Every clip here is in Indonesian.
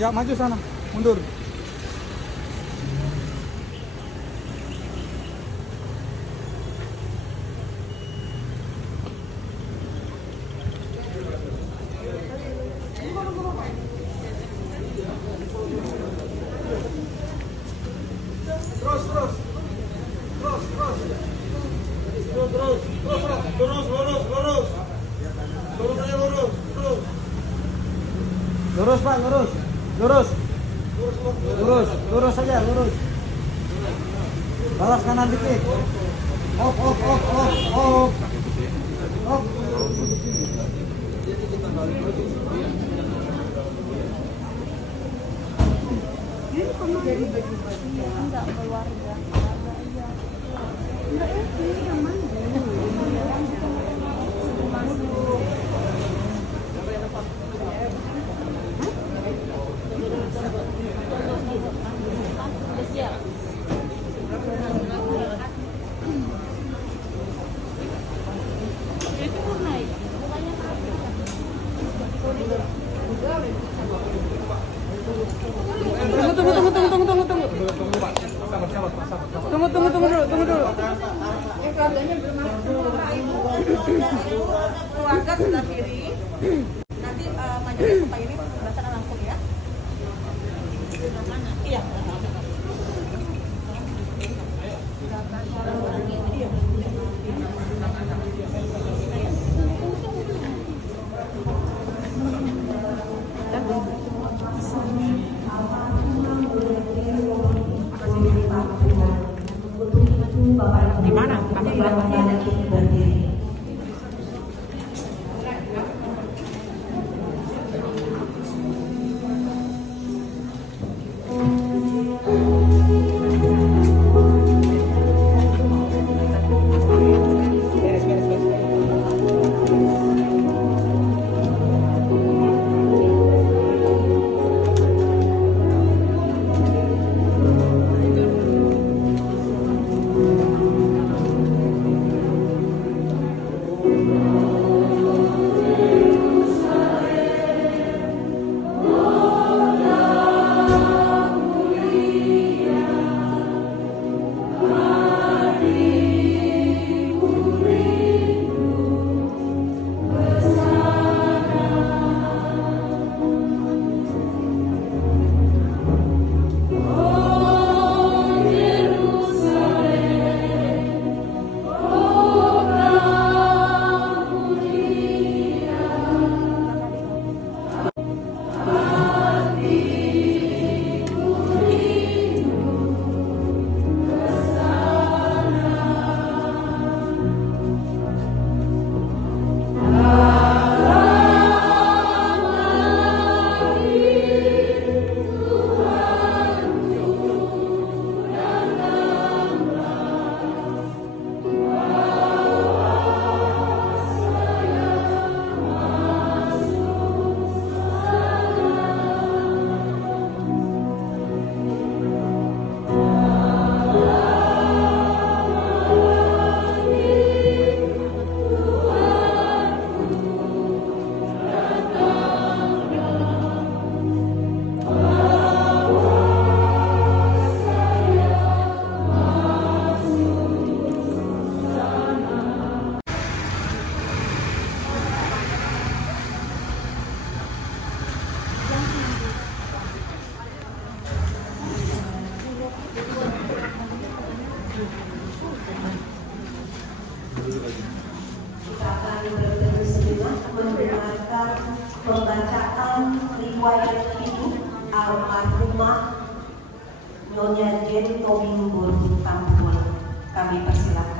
Ya, maju sana. Mundur. Lurus Pak, lurus. Lurus saja, lurus. Balas kanan dikit. Op. Ini kamu jadi bagi-bagi ya? Enggak, keluarga aja. Enggak ya, ini yang mana? Masuk. Tunggu dulu. Keluarganya keluarga sebelah kiri. Nanti majunya supaya ini berdasarkan langsung ya. Iya. Di mana? Kami berdiri. Kita akan bertemu semua mendengarkan pembacaan riwayat hidup almarhumah Nyonya Jen Tomingbur Tampul. Kami persilakan.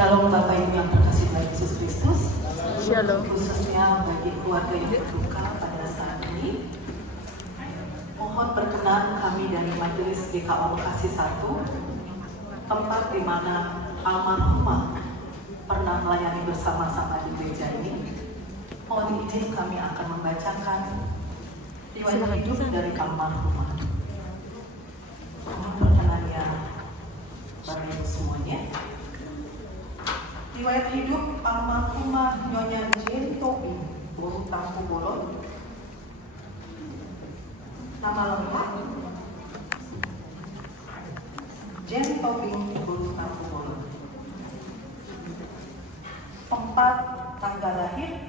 Shalom Bapak Ibu yang terkasih dalam Yesus Kristus. Shalom. Khususnya bagi keluarga yang berduka pada saat ini. Mohon berkenan kami dari Majelis GKO Bekasi 1, tempat di mana almarhumah pernah melayani bersama-sama di gereja ini. Mohon izin kami akan membacakan riwayat hidup dari almarhumah. Mohon perkenannya Bapak Ibu semuanya. Riwayat hidup almarhumah Nyonya Jane Tobi Boru Tampu Bolon. Nama lengkap Jane Tobi Boru Tampu Bolon. Tempat tanggal lahir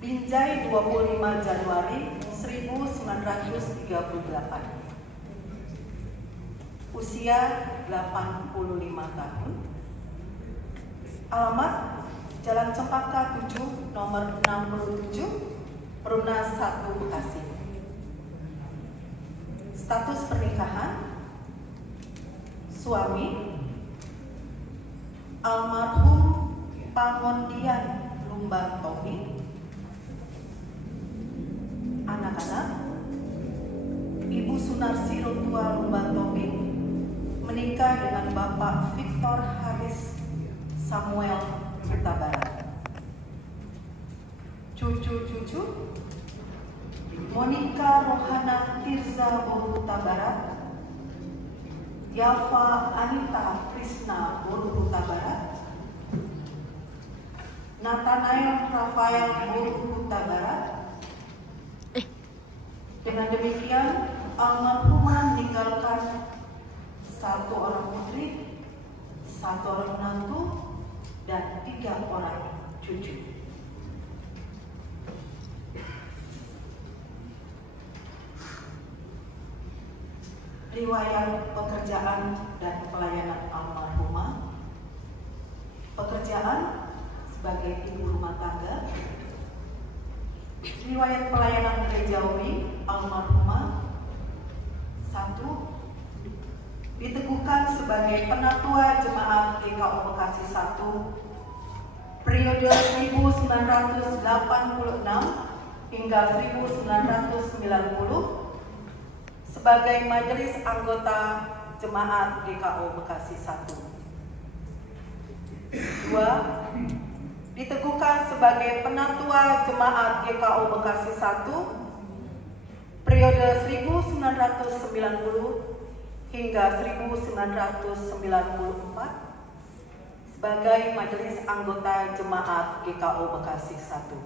Binjai 25 Januari 1938. Usia 85 tahun. Alamat Jalan Cempaka 7 nomor 67 Perumnas 1 Bekasi. Status pernikahan suami almarhum Pangondian Lumban Tobi. Anak-anak Ibu Sunarsi Rotua Lumban Tobi menikah dengan Bapak Victor Haris Samuel Huta Barat. Cucu-cucu Monica Rohana Tirza Boru Huta Barat, Yafa Anita Krishna Boru Huta Barat, Nathanael Rafael Boru Huta Barat. Dengan demikian almarhumah meninggalkan 1 orang putri, 1 orang menantu, dan 3 orang cucu. Riwayat pekerjaan dan pelayanan almarhumah. Pekerjaan sebagai ibu rumah tangga. Riwayat pelayanan gerejawi almarhumah. 1. Diteguhkan sebagai penatua jemaat GKO Bekasi 1 periode 1986 hingga 1990 sebagai majelis anggota jemaat GKO Bekasi 1. 2. Diteguhkan sebagai penatua jemaat GKO Bekasi 1 periode 1990 hingga 1994 sebagai majelis anggota jemaat GKO Bekasi 1.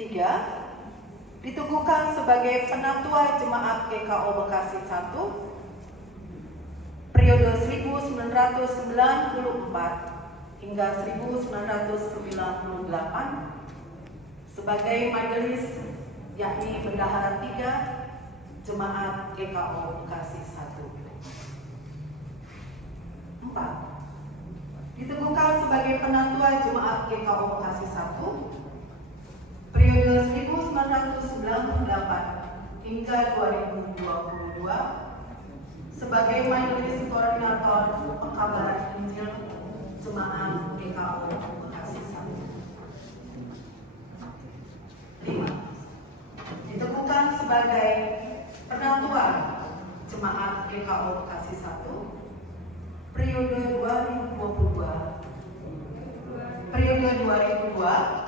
3. Diteguhkan sebagai penatua jemaat GKO Bekasi 1 periode 1994 hingga 1998 sebagai majelis yakni bendahara 3 Jemaat GKO Bekasi 1. 4. Diteguhkan sebagai penatua Jemaat GKO Bekasi 1 periode 1998 hingga 2022 sebagai majelis koordinator pengkabaran Injil Jemaat GKO Bekasi 1. 5. Diteguhkan sebagai penatua Jemaat GKO Bekasi 1 periode 2002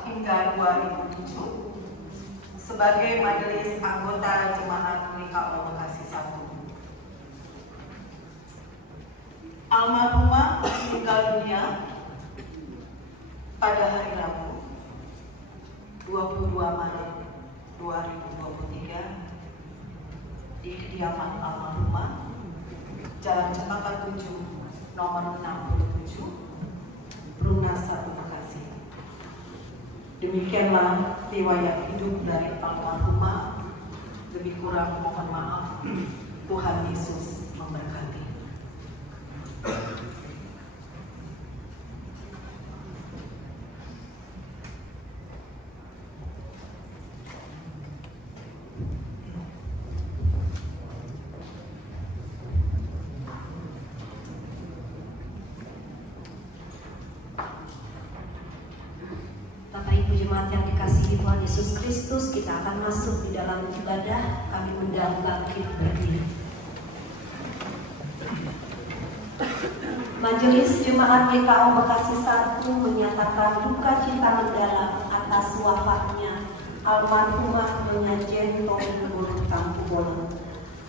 hingga 2007 sebagai majelis anggota Jemaat GKO Bekasi 1. Almarhumah meninggal dunia pada hari Rabu 22 Maret 2023 di kediaman almarhumah Jalan Cempaka 7 nomor 67 Perumnas 1 Bekasi. Demikianlah riwayat hidup dari almarhumah. Lebih kurang mohon maaf. Tuhan Yesus memberkati. Jemaat yang dikasihi Tuhan Yesus Kristus, kita akan masuk di dalam ibadah. Kami undang bangkit berdiri. Majelis Jemaat GKO Bekasi 1 menyatakan duka cita mendalam atas wafatnya almarhumah Nyonya Jen Tominggur Tampubolon.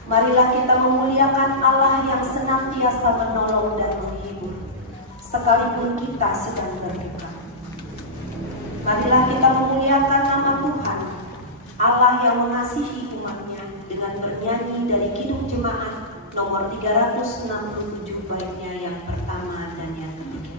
Marilah kita memuliakan Allah yang senantiasa menolong dan menghibur, sekalipun kita sedang berduka. Marilah kita memuliakan nama Tuhan, Allah yang mengasihi umatnya, dengan bernyanyi dari Kidung Jemaat nomor 367 baitnya yang pertama dan yang ketiga.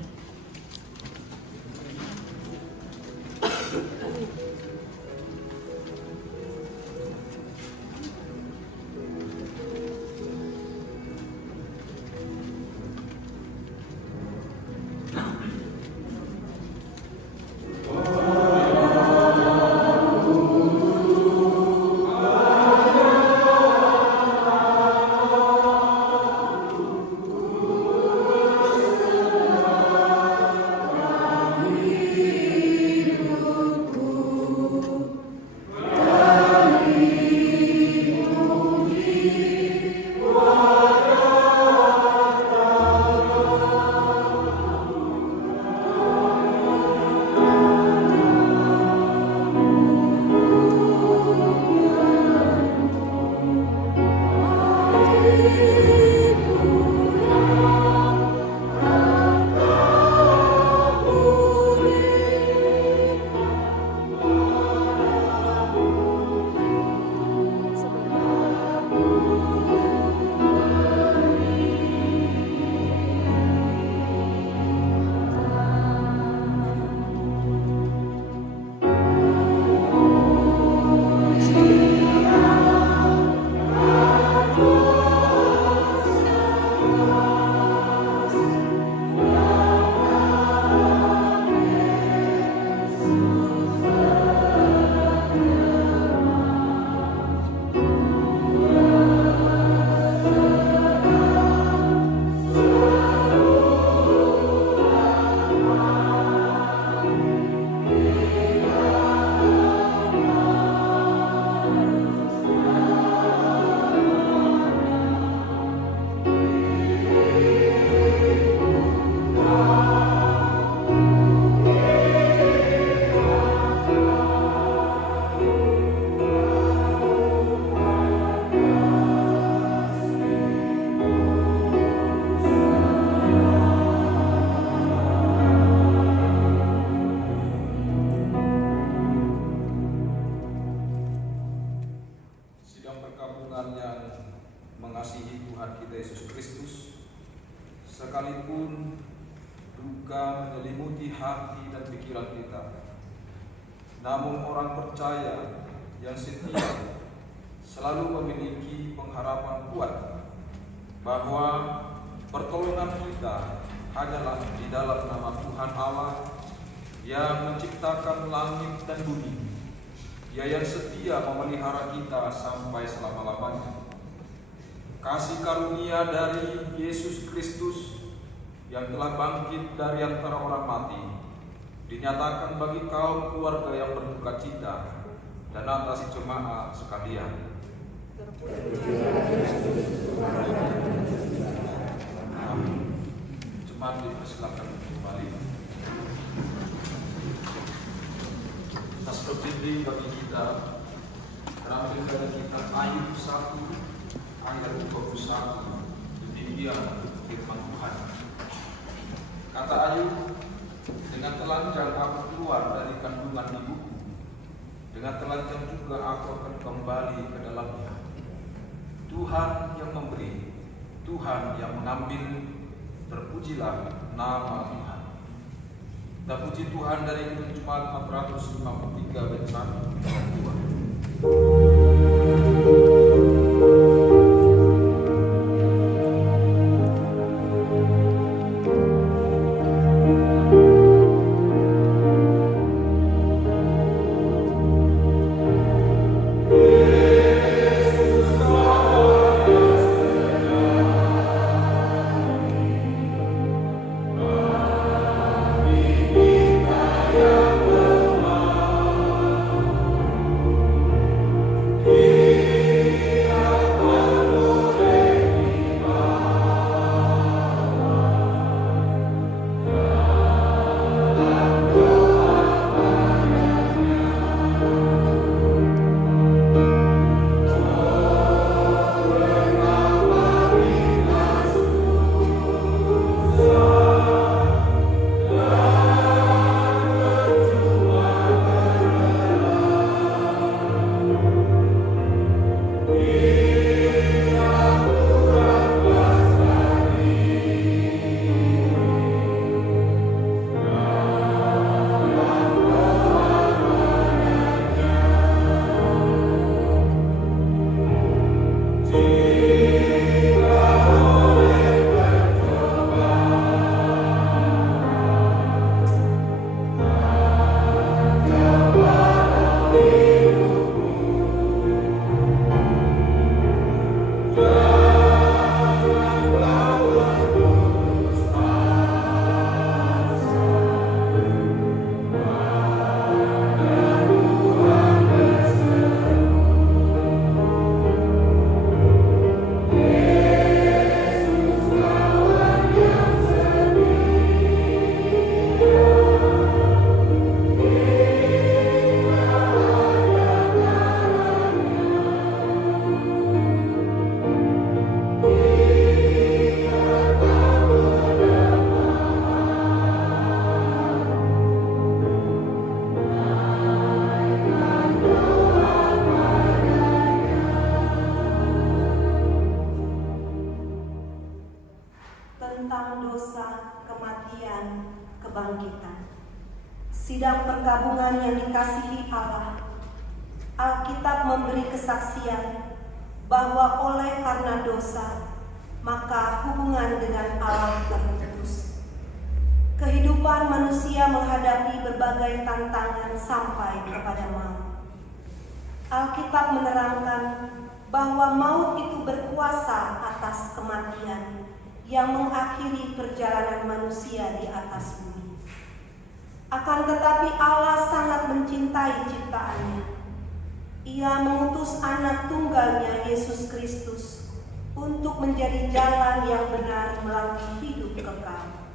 Sekalipun duka menyelimuti hati dan pikiran kita, namun orang percaya yang setia selalu memiliki pengharapan kuat bahwa pertolongan kita hanyalah di dalam nama Tuhan Allah yang menciptakan langit dan bumi. Dia yang setia memelihara kita sampai selama-lamanya. Kasih karunia dari Yesus Kristus yang telah bangkit dari antara orang mati dinyatakan bagi kaum keluarga yang berduka cita dan atas jemaat sekalian. Amin. Jemaat dipersilakan kembali. Tas berdiri bagi kita, terambil dari kitab Ayub 1 ayat 21, demikian firman Tuhan. Kata Ayub, dengan telanjang aku keluar dari kandungan ibuku, dengan telanjang juga aku akan kembali ke dalamnya. Tuhan yang memberi, Tuhan yang mengambil, terpujilah nama Tuhan. Kita puji Tuhan dari Jemaat 453 bait 1 dan 2. Yang Tentang dosa, kematian, kebangkitan. Sidang perkabungan yang dikasihi Allah, Alkitab memberi kesaksian bahwa oleh karena dosa, maka hubungan dengan Allah terputus. Kehidupan manusia menghadapi berbagai tantangan sampai kepada maut. Alkitab menerangkan bahwa maut itu berkuasa atas kematian yang mengakhiri perjalanan manusia di atas bumi. Akan tetapi Allah sangat mencintai ciptaannya. Ia mengutus anak tunggalnya Yesus Kristus untuk menjadi jalan yang benar melalui hidup kekal,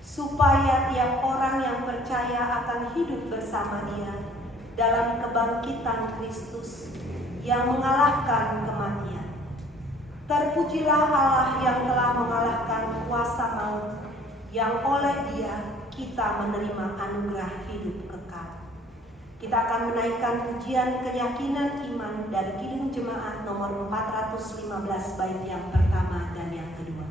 supaya tiap orang yang percaya akan hidup bersama Dia dalam kebangkitan Kristus yang mengalahkan kematian. Terpujilah Allah yang telah mengalahkan kuasa maut, yang oleh Dia kita menerima anugerah hidup kekal. Kita akan menaikkan pujian keyakinan iman dari Kidung Jemaat nomor 415 bait yang pertama dan yang kedua.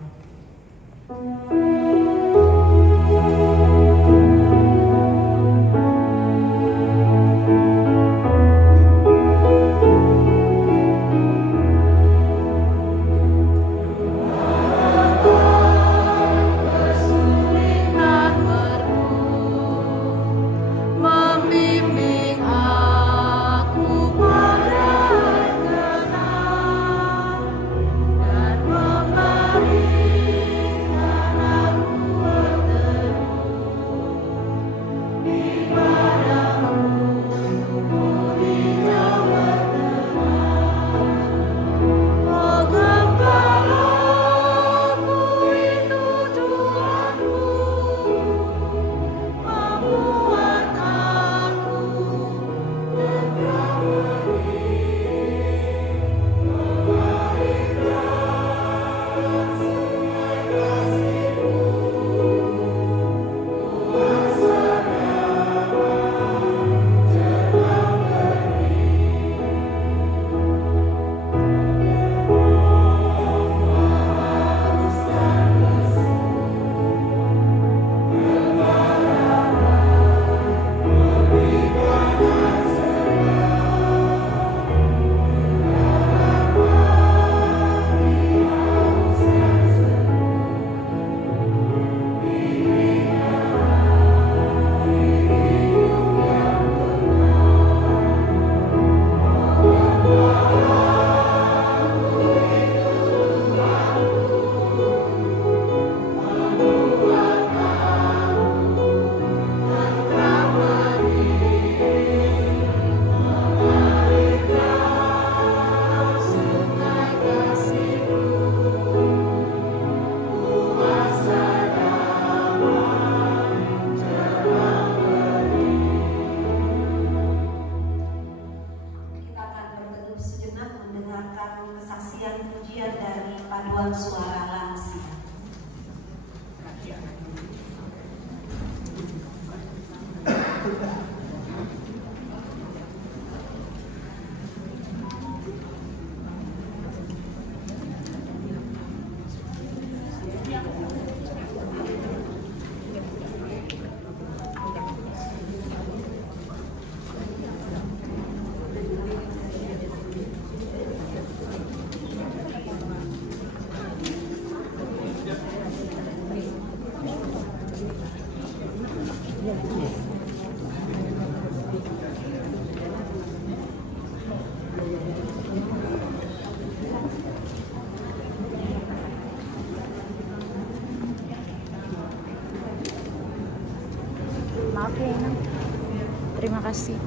Terima kasih.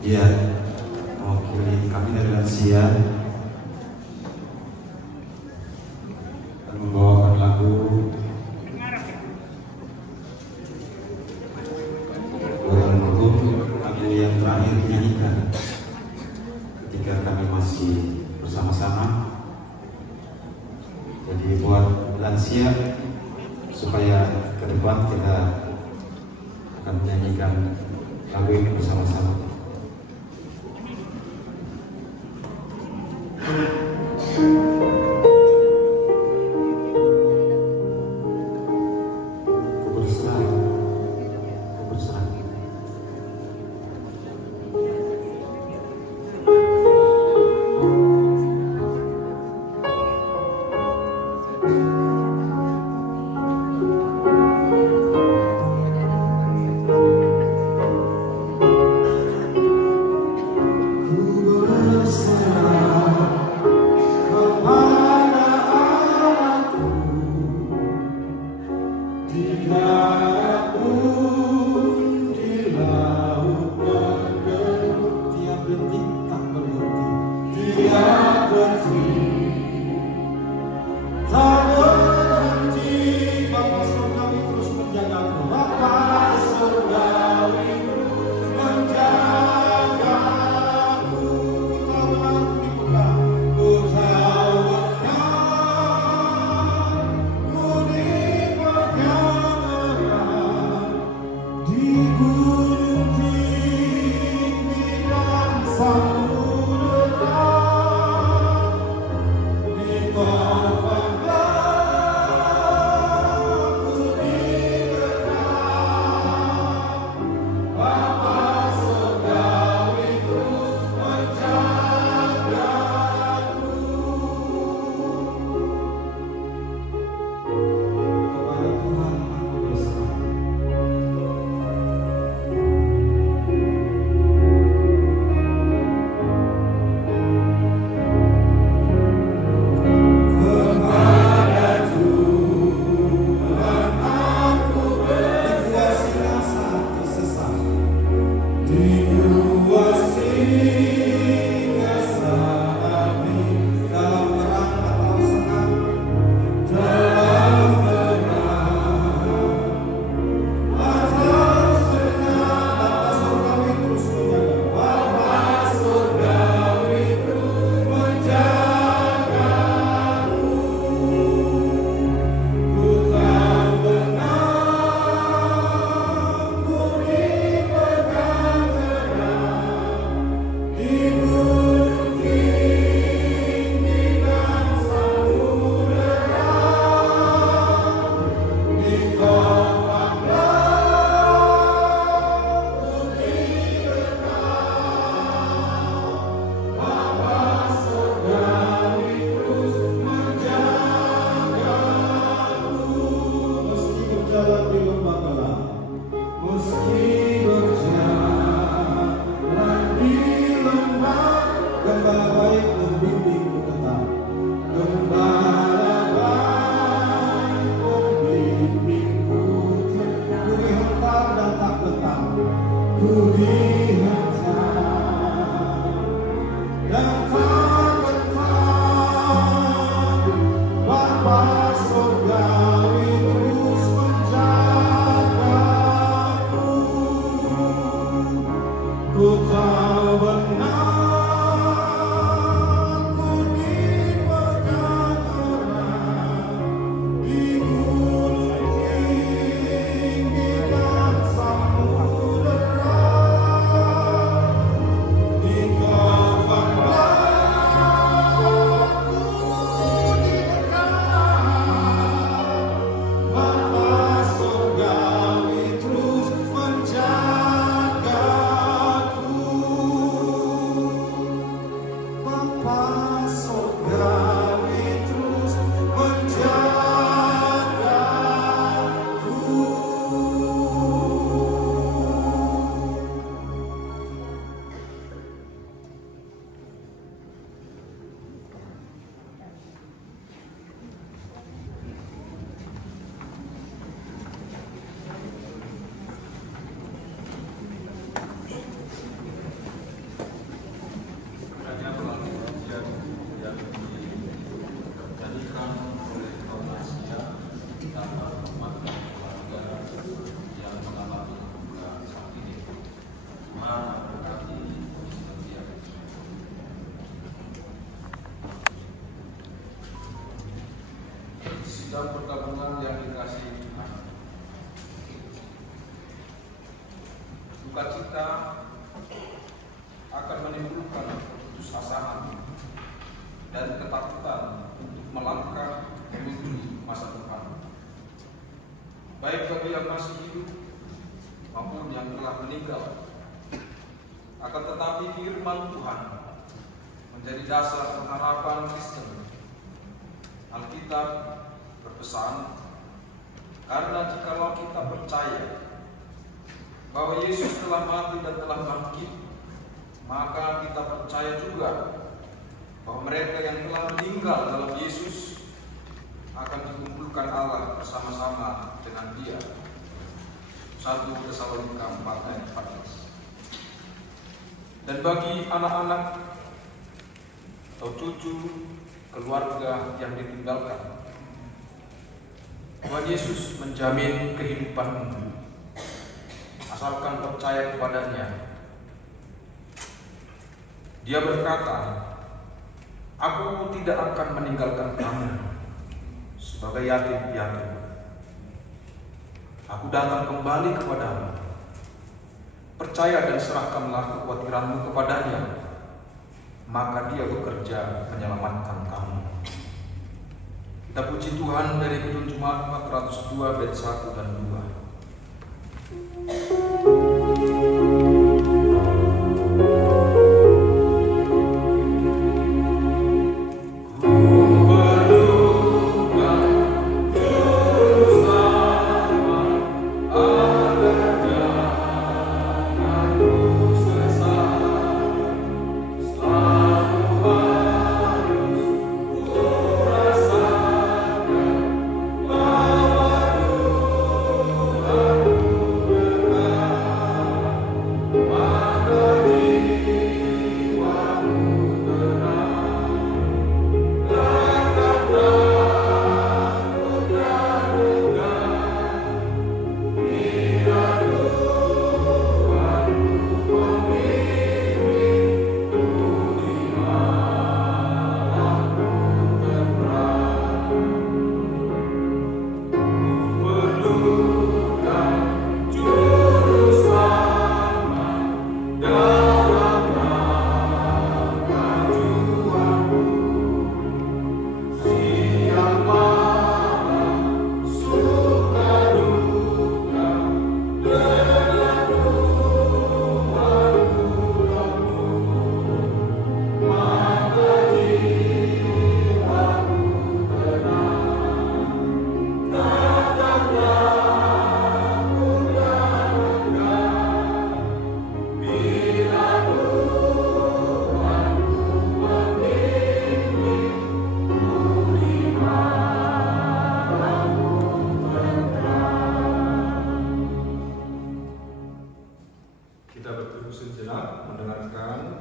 Ya, mewakili kami dari lansia dan membawakan lagu lagu yang terakhir dinyanyikan ketika kami masih bersama-sama. Jadi buat lansia supaya ke depan kita akan menyanyikan lagu ini bersama-sama. Samudera Sukacita akan menimbulkan keputusasaan dan ketakutan untuk melangkah menuju masa depan, baik bagi yang masih hidup maupun yang telah meninggal. Akan tetapi firman Tuhan menjadi dasar pengharapan Kristen. Alkitab berpesan, karena jikalau kita percaya bahwa Yesus telah mati dan telah bangkit, maka kita percaya juga bahwa mereka yang telah meninggal dalam Yesus akan dikumpulkan Allah bersama-sama dengan Dia. 1 Tesalonika 4 ayat 14. Dan bagi anak-anak atau cucu keluarga yang ditinggalkan, Tuhan Yesus menjamin kehidupan asalkan percaya kepadanya. Dia berkata, "Aku tidak akan meninggalkan kamu sebagai yatim piatu. Aku datang kembali kepadamu. Percaya dan serahkanlah kekhawatiranmu kepadanya, maka Dia bekerja menyelamatkan kamu." Kita puji Tuhan dari Kidung Jemaat 402 bait 1 dan 2.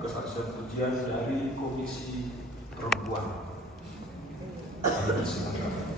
kesaksian pujian dari Komisi Perempuan. Silakan.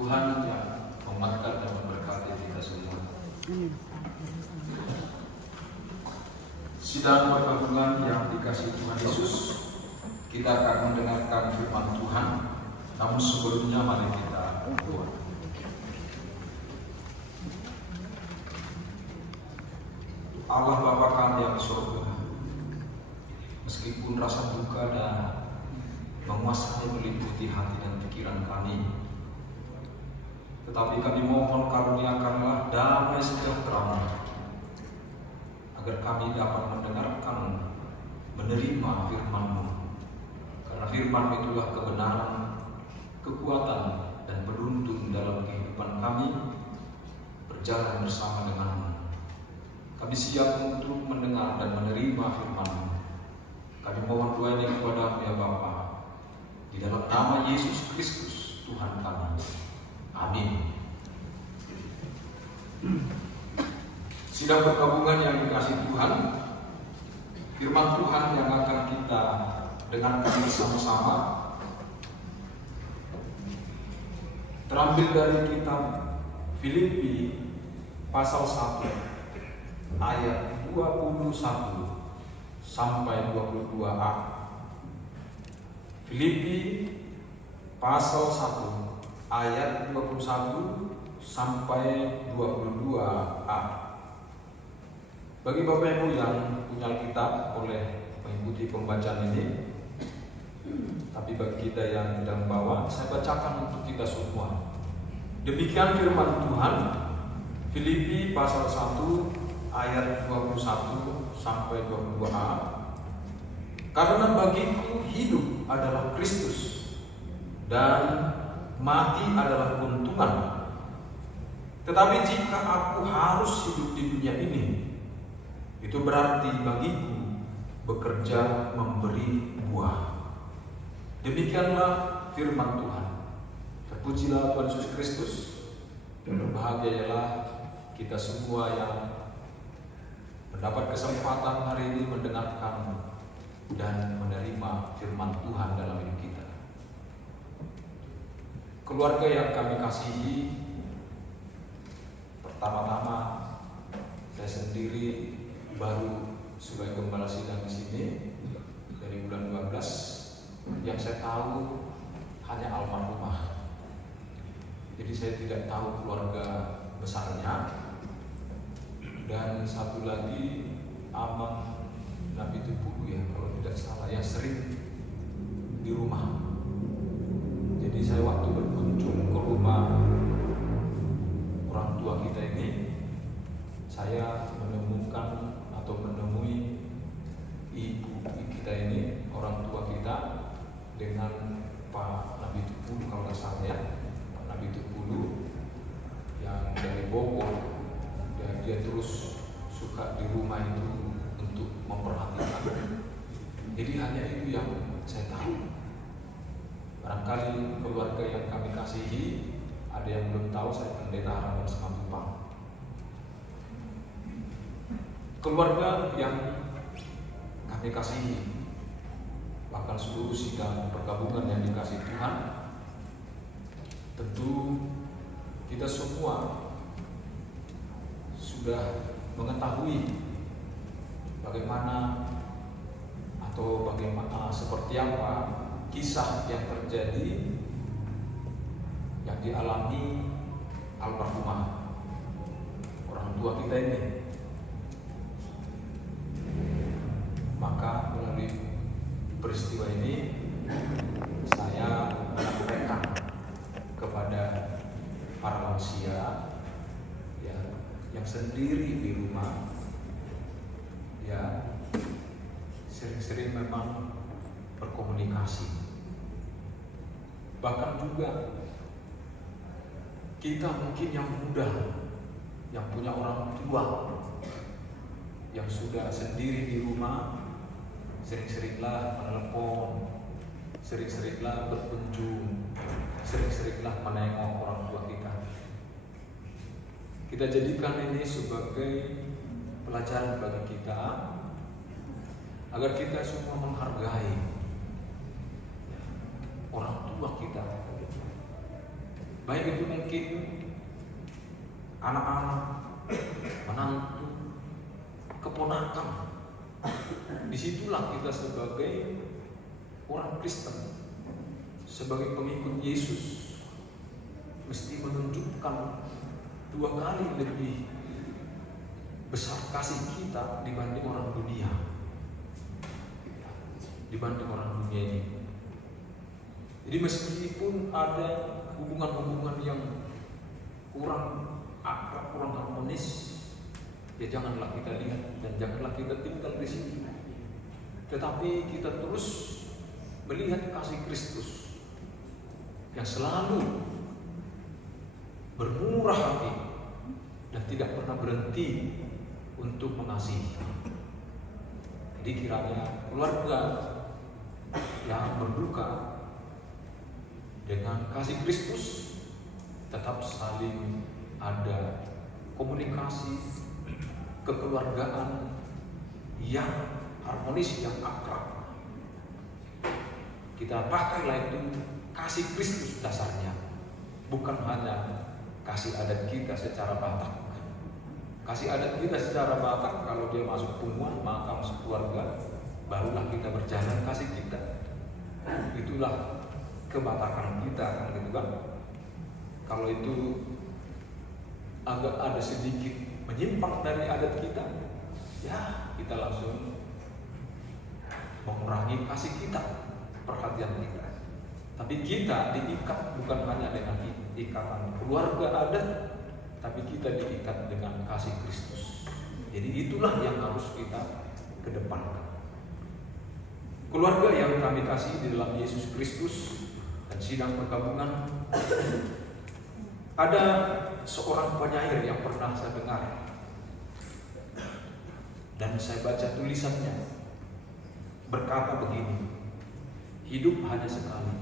Tuhan yang menguatkan dan memberkati kita semua. Sidang pergabungan yang dikasihi Tuhan Yesus, kita akan mendengarkan firman Tuhan. Namun sebelumnya mari kita berdoa. Allah Bapa kami yang di surga, meskipun rasa duka dan menguasai meliputi hati dan pikiran kami, tetapi kami mohon karuniakanlah damai sejahtera-Mu, agar kami dapat mendengarkan, menerima firman-Mu. Karena firman itulah kebenaran, kekuatan, dan penuntun dalam kehidupan kami berjalan bersama dengan-Mu. Kami siap untuk mendengar dan menerima firman-Mu. Kami mohon doa ini kepada-Mu ya Bapa, di dalam nama Yesus Kristus Tuhan kami. Amin. Sidang pergabungan yang dikasihi Tuhan, firman Tuhan yang akan kita dengarkan bersama-sama terambil dari kitab Filipi pasal 1 ayat 21 sampai 22a. Filipi pasal 1 ayat 21 sampai 22a. Bagi Bapak Ibu yang punya Alkitab boleh mengikuti pembacaan ini. Tapi bagi kita yang tidak membawa, saya bacakan untuk kita semua. Demikian firman Tuhan, Filipi pasal 1 ayat 21 sampai 22a. Karena bagiku hidup adalah Kristus dan mati adalah keuntungan. Tetapi jika aku harus hidup di dunia ini, itu berarti bagiku bekerja memberi buah. Demikianlah firman Tuhan. Terpujilah Tuhan Yesus Kristus, dan berbahagialah kita semua yang mendapat kesempatan hari ini mendengarkan dan menerima firman Tuhan dalam hidup kita. Keluarga yang kami kasihi, pertama-tama saya sendiri baru sebagai gembala sidang di sini dari bulan 12. Yang saya tahu hanya almarhumah. Jadi saya tidak tahu keluarga besarnya. Dan satu lagi Amang Nabi Tupulu ya, kalau tidak salah, yang sering di rumah. Jadi saya waktu berkunjung ke rumah orang tua kita ini, saya menemukan atau menemui ibu kita ini, orang tua kita, dengan Pak Nabi Tupulu kalau nggak salah ya, Pak Nabi Tupulu yang dari Bogor. Dan dia terus suka di rumah itu untuk memperhatikan. Jadi hanya itu yang saya tahu. Barangkali keluarga yang kami kasihi ada yang belum tahu, saya pendeta harapan Sematupang. Keluarga yang kami kasihi, bahkan seluruh sidang pergabungan yang dikasihi Tuhan, tentu kita semua sudah mengetahui bagaimana atau bagaimana seperti apa kisah yang terjadi yang dialami almarhumah orang tua kita ini. Maka melalui peristiwa ini saya menyampaikan kepada para lansia ya, yang sendiri di rumah ya, sering-sering memang berkomunikasi. Bahkan juga kita mungkin yang muda, yang punya orang tua, yang sudah sendiri di rumah, sering-seringlah menelepon, sering-seringlah berkunjung, sering-seringlah menengok orang tua kita. Kita jadikan ini sebagai pelajaran bagi kita, agar kita semua menghargai orang tua kita. Baik itu mungkin anak-anak, menantu, keponakan. Disitulah kita sebagai orang Kristen, sebagai pengikut Yesus, mesti menunjukkan 2 kali lebih besar kasih kita dibanding orang dunia, dibanding orang dunia ini. Jadi meskipun ada hubungan-hubungan yang kurang akrab, kurang harmonis, ya janganlah kita lihat dan janganlah kita tinggal di sini. Tetapi kita terus melihat kasih Kristus yang selalu bermurah hati dan tidak pernah berhenti untuk mengasihi. Jadi kiranya keluarga yang berduka dengan kasih Kristus tetap saling ada komunikasi kekeluargaan yang harmonis, yang akrab. Kita pakailah itu kasih Kristus dasarnya, bukan hanya kasih adat kita secara Batak. Kasih adat kita secara Batak, kalau dia masuk Punguan, maka masuk keluarga, barulah kita berjalan kasih kita. Itulah kebatakan kita, kan gitu kan. Kalau itu agak ada sedikit menyimpang dari adat kita, ya kita langsung mengurangi kasih kita, perhatian kita. Tapi kita diikat bukan hanya dengan ikatan keluarga adat, tapi kita diikat dengan kasih Kristus. Jadi itulah yang harus kita kedepankan. Keluarga yang kami kasih di dalam Yesus Kristus dan sidang pergabungan, ada seorang penyair yang pernah saya dengar dan saya baca tulisannya, berkata begini: hidup hanya sekali.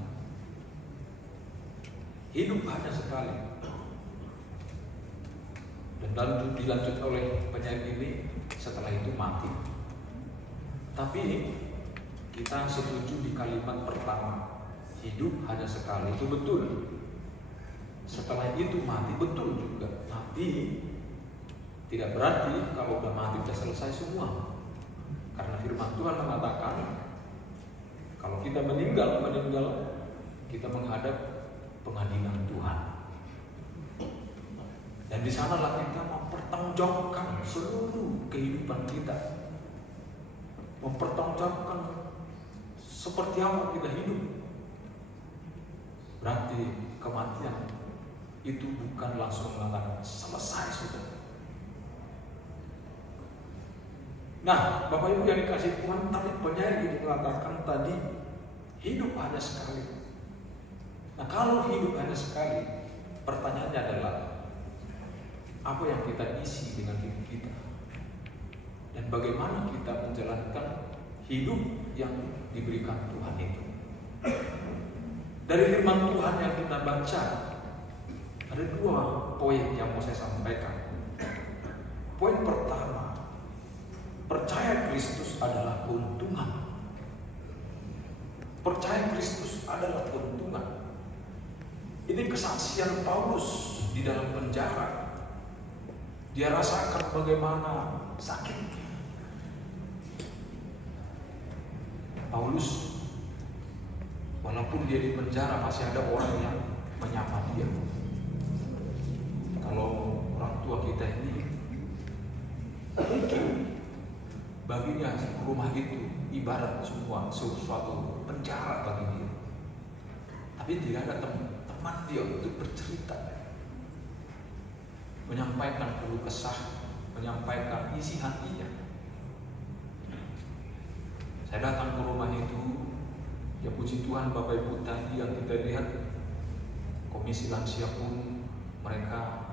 Hidup hanya sekali. Dan dilanjut oleh penyair ini, setelah itu mati. Tapi kita setuju di kalimat pertama, hidup hanya sekali, itu betul. Setelah itu mati, betul juga. Tapi tidak berarti kalau udah mati sudah selesai semua. Karena firman Tuhan mengatakan kalau kita meninggal kita menghadap pengadilan Tuhan. Dan di sanalah kita mempertanggungjawabkan seluruh kehidupan kita, mempertanggungjawabkan seperti apa kita hidup. Berarti kematian itu bukan langsung mengatakan selesai sudah. Nah, Bapak Ibu yang dikasih Tuhan, tapi penyair ini mengatakan tadi hidup hanya sekali. Nah, kalau hidup hanya sekali, pertanyaannya adalah apa yang kita isi dengan hidup kita, dan bagaimana kita menjalankan hidup yang diberikan Tuhan itu. Dari firman Tuhan yang kita baca, ada 2 poin yang mau saya sampaikan. Poin pertama, percaya Kristus adalah keuntungan. Percaya Kristus adalah keuntungan. Ini kesaksian Paulus di dalam penjara. Dia rasakan bagaimana sakitnya. Paulus, walaupun dia di penjara, masih ada orang yang menyapa dia. Kalau orang tua kita ini, mungkin baginya rumah itu ibarat semua sesuatu penjara bagi dia. Tapi tidak ada teman dia untuk bercerita, menyampaikan keluh kesah, menyampaikan isi hatinya. Saya datang ke rumah itu, ya puji Tuhan Bapak Ibu tadi yang kita lihat, komisi lansia pun mereka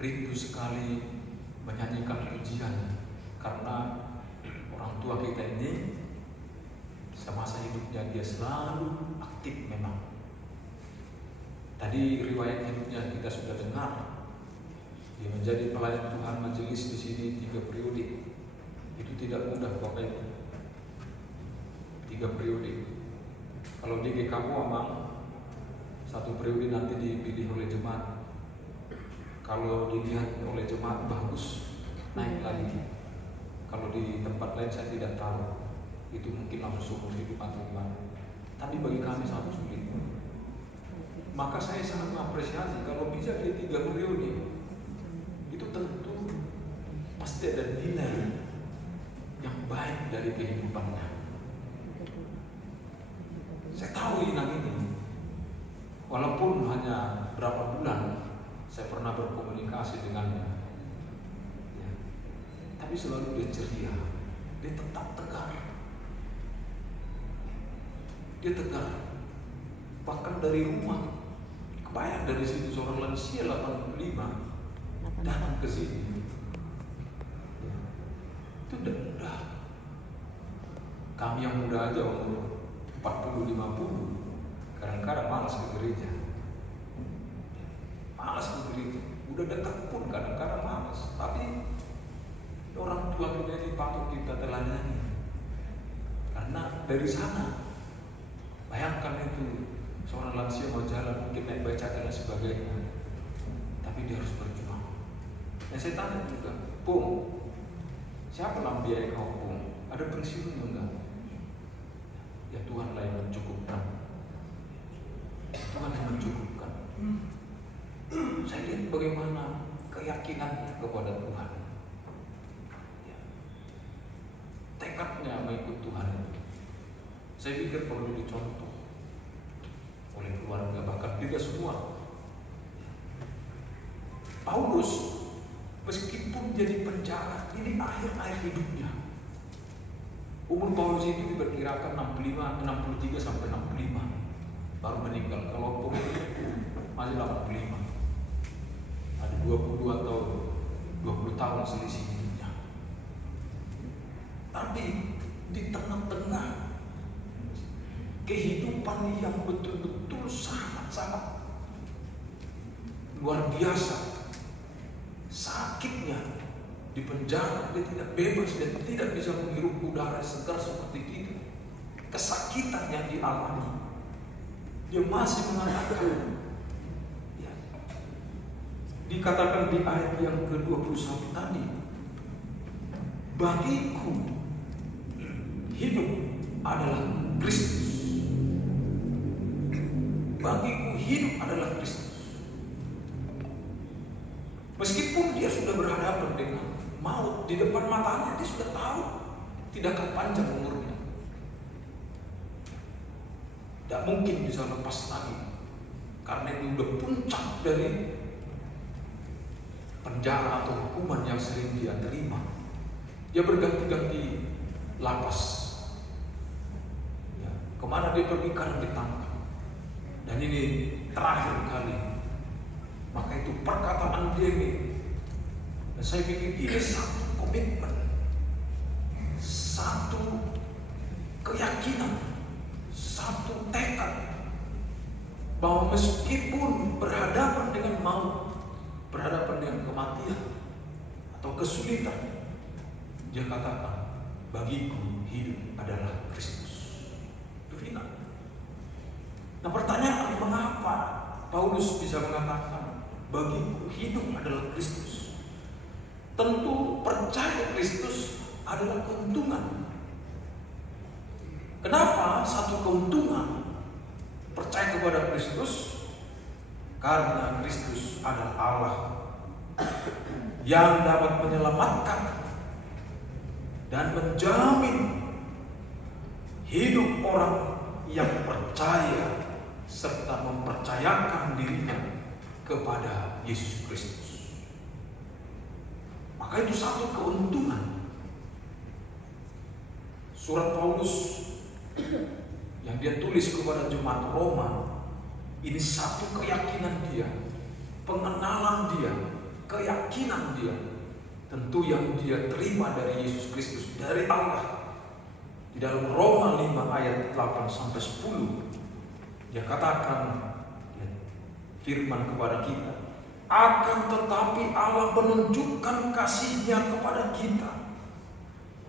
rindu sekali menyanyikan pujian, karena orang tua kita ini semasa hidupnya dia selalu aktif memang. Tadi riwayat hidupnya kita sudah dengar. Dia menjadi pelayan Tuhan majelis di sini 3 periode. Itu tidak mudah Bapak Ibu. 3 periode. Kalau di GKMU memang 1 periode nanti dipilih oleh jemaat. Kalau dilihat oleh jemaat bagus, naik lagi. Kalau di tempat lain saya tidak tahu. Itu mungkin langsung hidup atau gimana. Tapi bagi kami sangat sulit. Maka saya sangat mengapresiasi kalau bisa dia 3 periode. Itu tentu pasti ada nilai yang baik dari kehidupannya. Saya tahu inang ini, walaupun hanya berapa bulan saya pernah berkomunikasi dengannya, ya, tapi selalu dia ceria, dia tetap tegar, dia tegar. Bahkan dari rumah, kebayang dari situ seorang lansia 85 datang ke sini, ya, itu udah mudah. Kami yang muda aja umur 40-50 kadang-kadang malas ke gereja, udah dekat pun kadang-kadang malas. Tapi orang tua kita ini patut kita teladani, karena dari sana, bayangkan itu seorang lansia mau jalan mungkin naik beca dan sebagainya, tapi dia harus berjuang. Dan saya tanya juga, Pung, siapa yang biaya kau Pung? Ada pensiun enggak? Ya Tuhan lah yang mencukupkan. Tuhan yang mencukupkan. Saya lihat bagaimana keyakinannya kepada Tuhan, ya, tekadnya mengikut Tuhan itu. Saya pikir perlu dicontoh oleh keluarga, bahkan kita semua. Paulus meskipun jadi penjara, ini akhir-akhir hidupnya. Umur Paulus itu diperkirakan 63 sampai 65 baru meninggal. Kalau Paulus masih 85, ada 22 tahun, 20 tahun selisih hidupnya. Tapi di tengah-tengah kehidupan yang betul-betul sangat-sangat luar biasa, sakitnya di penjara, dia tidak bebas dan tidak bisa menghirup udara segar seperti itu. Kesakitan yang dialami, dia masih mengatakan, ya, dikatakan di ayat yang ke-21 tadi, bagiku hidup adalah Kristus bagiku hidup adalah Kristus. Meskipun dia sudah berhadapan dengan maut di depan matanya, dia sudah tahu tidak akan panjang umurnya. Tidak mungkin bisa lepas lagi, karena itu sudah puncak dari penjara atau hukuman yang sering dia terima. Dia berganti-ganti lapas. Ya, kemana dia pergi karena ditangkap. Dan ini terakhir kali. Maka itu perkataan dia ini. Dan saya pikir ini satu komitmen, satu keyakinan, satu tekad bahwa meskipun berhadapan dengan maut, berhadapan dengan kematian atau kesulitan, dia katakan, bagiku hidup adalah Kristus. Itu final. Nah, pertanyaan, mengapa Paulus bisa mengatakan bagiku hidup adalah Kristus? Tentu percaya Kristus adalah keuntungan. Kenapa satu keuntungan percaya kepada Kristus? Karena Kristus adalah Allah yang dapat menyelamatkan dan menjamin hidup orang yang percaya serta mempercayakan dirinya kepada Yesus Kristus. Maka itu satu keuntungan. Surat Paulus yang dia tulis kepada jemaat Roma, ini satu keyakinan dia, pengenalan dia, keyakinan dia, tentu yang dia terima dari Yesus Kristus, dari Allah. Di dalam Roma 5 ayat 8-10, dia katakan, firman kepada kita, akan tetapi Allah menunjukkan kasih-Nya kepada kita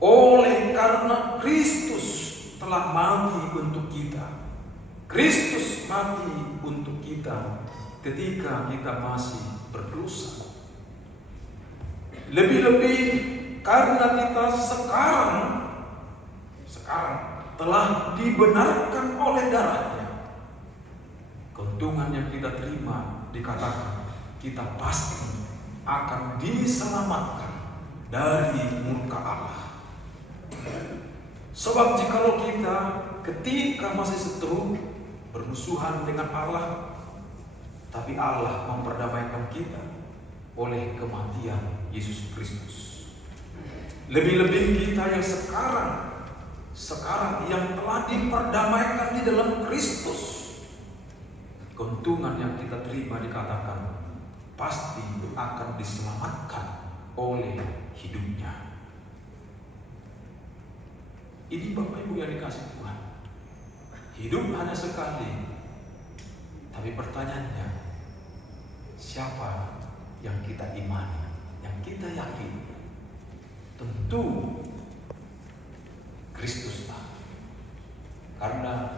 oleh karena Kristus telah mati untuk kita. Kristus mati untuk kita ketika kita masih berdosa. Lebih-lebih karena kita sekarang telah dibenarkan oleh darah-Nya. Keuntungan yang kita terima dikatakan kita pasti akan diselamatkan dari murka Allah. Sebab jikalau kita ketika masih seteru bermusuhan dengan Allah, tapi Allah memperdamaikan kita oleh kematian Yesus Kristus. Lebih-lebih kita yang sekarang yang telah diperdamaikan di dalam Kristus, keuntungan yang kita terima dikatakan pasti akan diselamatkan oleh hidupnya. Ini Bapak Ibu yang dikasih Tuhan. Hidup hanya sekali. Tapi pertanyaannya, siapa yang kita imani, yang kita yakini? Tentu Kristuslah. Karena